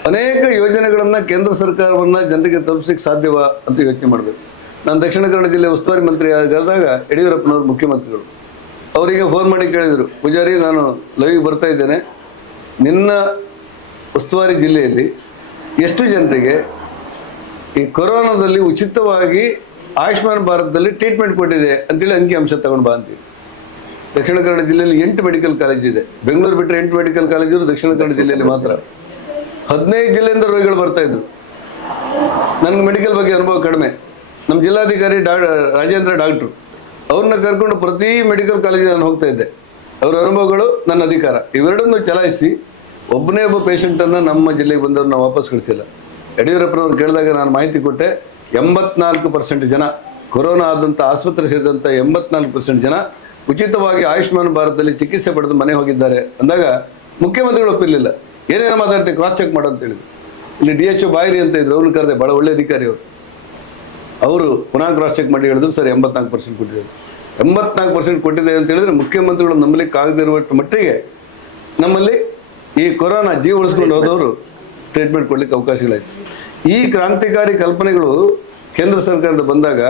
ಅನೇಕ ಯೋಜನೆಗಳನ್ನು ಕೇಂದ್ರ ಸರ್ಕಾರವನ್ನು ಜನರಿಗೆ ತಲುಪಿಸಲಿಕ್ಕೆ ಸಾಧ್ಯವಾ ಅಂತ ಯೋಚನೆ ಮಾಡಬೇಕು. ನಾನು ದಕ್ಷಿಣ ಕನ್ನಡ ಜಿಲ್ಲೆ ಉಸ್ತುವಾರಿ ಮಂತ್ರಿ ಆದಾಗ ಯಡಿಯೂರಪ್ಪನವರು ಮುಖ್ಯಮಂತ್ರಿಗಳು, ಅವರಿಗೆ ಫೋನ್ ಮಾಡಿ ಕೇಳಿದರು, ಪೂಜಾರಿ ನಾನು ಲೈವ್ಗೆ ಬರ್ತಾ ಇದ್ದೇನೆ, ನಿನ್ನ ಉಸ್ತುವಾರಿ ಜಿಲ್ಲೆಯಲ್ಲಿ ಎಷ್ಟು ಜನರಿಗೆ ಈ ಕೊರೋನಾದಲ್ಲಿ ಉಚಿತವಾಗಿ ಆಯುಷ್ಮಾನ್ ಭಾರತದಲ್ಲಿ ಟ್ರೀಟ್ಮೆಂಟ್ ಕೊಟ್ಟಿದೆ ಅಂತೇಳಿ ಅಂಕಿಅಂಶ ತಗೊಂಡು ಬಾ ಅಂತೀವಿ. ದಕ್ಷಿಣ ಕನ್ನಡ ಜಿಲ್ಲೆಯಲ್ಲಿ 8 ಮೆಡಿಕಲ್ ಕಾಲೇಜ್ ಇದೆ. ಬೆಂಗಳೂರು ಬಿಟ್ಟರೆ 8 ಮೆಡಿಕಲ್ ಕಾಲೇಜು ದಕ್ಷಿಣ ಕನ್ನಡ ಜಿಲ್ಲೆಯಲ್ಲಿ ಮಾತ್ರ. 15 ಜಿಲ್ಲೆಯಿಂದ ರೋಗಿಗಳು ಬರ್ತಾ ಇದ್ರು. ನನಗೆ ಮೆಡಿಕಲ್ ಬಗ್ಗೆ ಅನುಭವ ಕಡಿಮೆ. ನಮ್ಮ ಜಿಲ್ಲಾಧಿಕಾರಿ ರಾಜೇಂದ್ರ ಡಾಕ್ಟ್ರು, ಅವ್ರನ್ನ ಕರ್ಕೊಂಡು ಪ್ರತಿ ಮೆಡಿಕಲ್ ಕಾಲೇಜಿಗೆ ನಾನು ಹೋಗ್ತಾ ಇದ್ದೆ. ಅವರ ಅನುಭವಗಳು ನನ್ನ ಅಧಿಕಾರ ಇವೆರಡನ್ನು ಚಲಾಯಿಸಿ ಒಬ್ಬನೇ ಒಬ್ಬ ಪೇಷಂಟನ್ನು ನಮ್ಮ ಜಿಲ್ಲೆಗೆ ಬಂದವ್ರು ನಾವು ವಾಪಸ್ ಕಳಿಸಿಲ್ಲ. ಯಡಿಯೂರಪ್ಪನವ್ರು ಕೇಳಿದಾಗ ನಾನು ಮಾಹಿತಿ ಕೊಟ್ಟೆ. 84% ಜನ ಕೊರೋನಾ ಆದಂಥ ಆಸ್ಪತ್ರೆ ಸೇರಿದಂಥ 84% ಜನ ಉಚಿತವಾಗಿ ಆಯುಷ್ಮಾನ್ ಭಾರತದಲ್ಲಿ ಚಿಕಿತ್ಸೆ ಪಡೆದು ಮನೆ ಹೋಗಿದ್ದಾರೆ ಅಂದಾಗ ಮುಖ್ಯಮಂತ್ರಿಗಳು ಒಪ್ಪಿರಲಿಲ್ಲ. ಏನೇನೋ ಮಾತಾಡ್ತೀವಿ, ಕ್ರಾಸ್ ಚೆಕ್ ಮಾಡು ಅಂತ ಹೇಳಿದ್ರು. ಇಲ್ಲಿ DHO ಬಾಯಿರಿ ಅಂತ ಇದ್ರು, ಅವ್ರನ್ನ ಕರೆದೆ, ಭಾಳ ಒಳ್ಳೆ ಅಧಿಕಾರಿ ಅವರು ಪುನಃ ಕ್ರಾಸ್ ಚೆಕ್ ಮಾಡಿ ಹೇಳಿದ್ರು ಸರ್ 84% ಕೊಟ್ಟಿದ್ದಾರೆ. 84% ಕೊಟ್ಟಿದೆ ಅಂತ ಹೇಳಿದ್ರೆ ಮುಖ್ಯಮಂತ್ರಿಗಳು ನಂಬಲಿಕ್ಕೆ ಆಗದಿರುವಷ್ಟು ಮಟ್ಟಿಗೆ ನಮ್ಮಲ್ಲಿ ಈ ಕೊರೋನಾ ಜೀವ ಉಳಿಸ್ಕೊಂಡು ಹೋದವರು ಟ್ರೀಟ್ಮೆಂಟ್ ಕೊಡ್ಲಿಕ್ಕೆ ಅವಕಾಶಗಳಾಯ್ತು. ಈ ಕ್ರಾಂತಿಕಾರಿ ಕಲ್ಪನೆಗಳು ಕೇಂದ್ರ ಸರ್ಕಾರದ ಬಂದಾಗ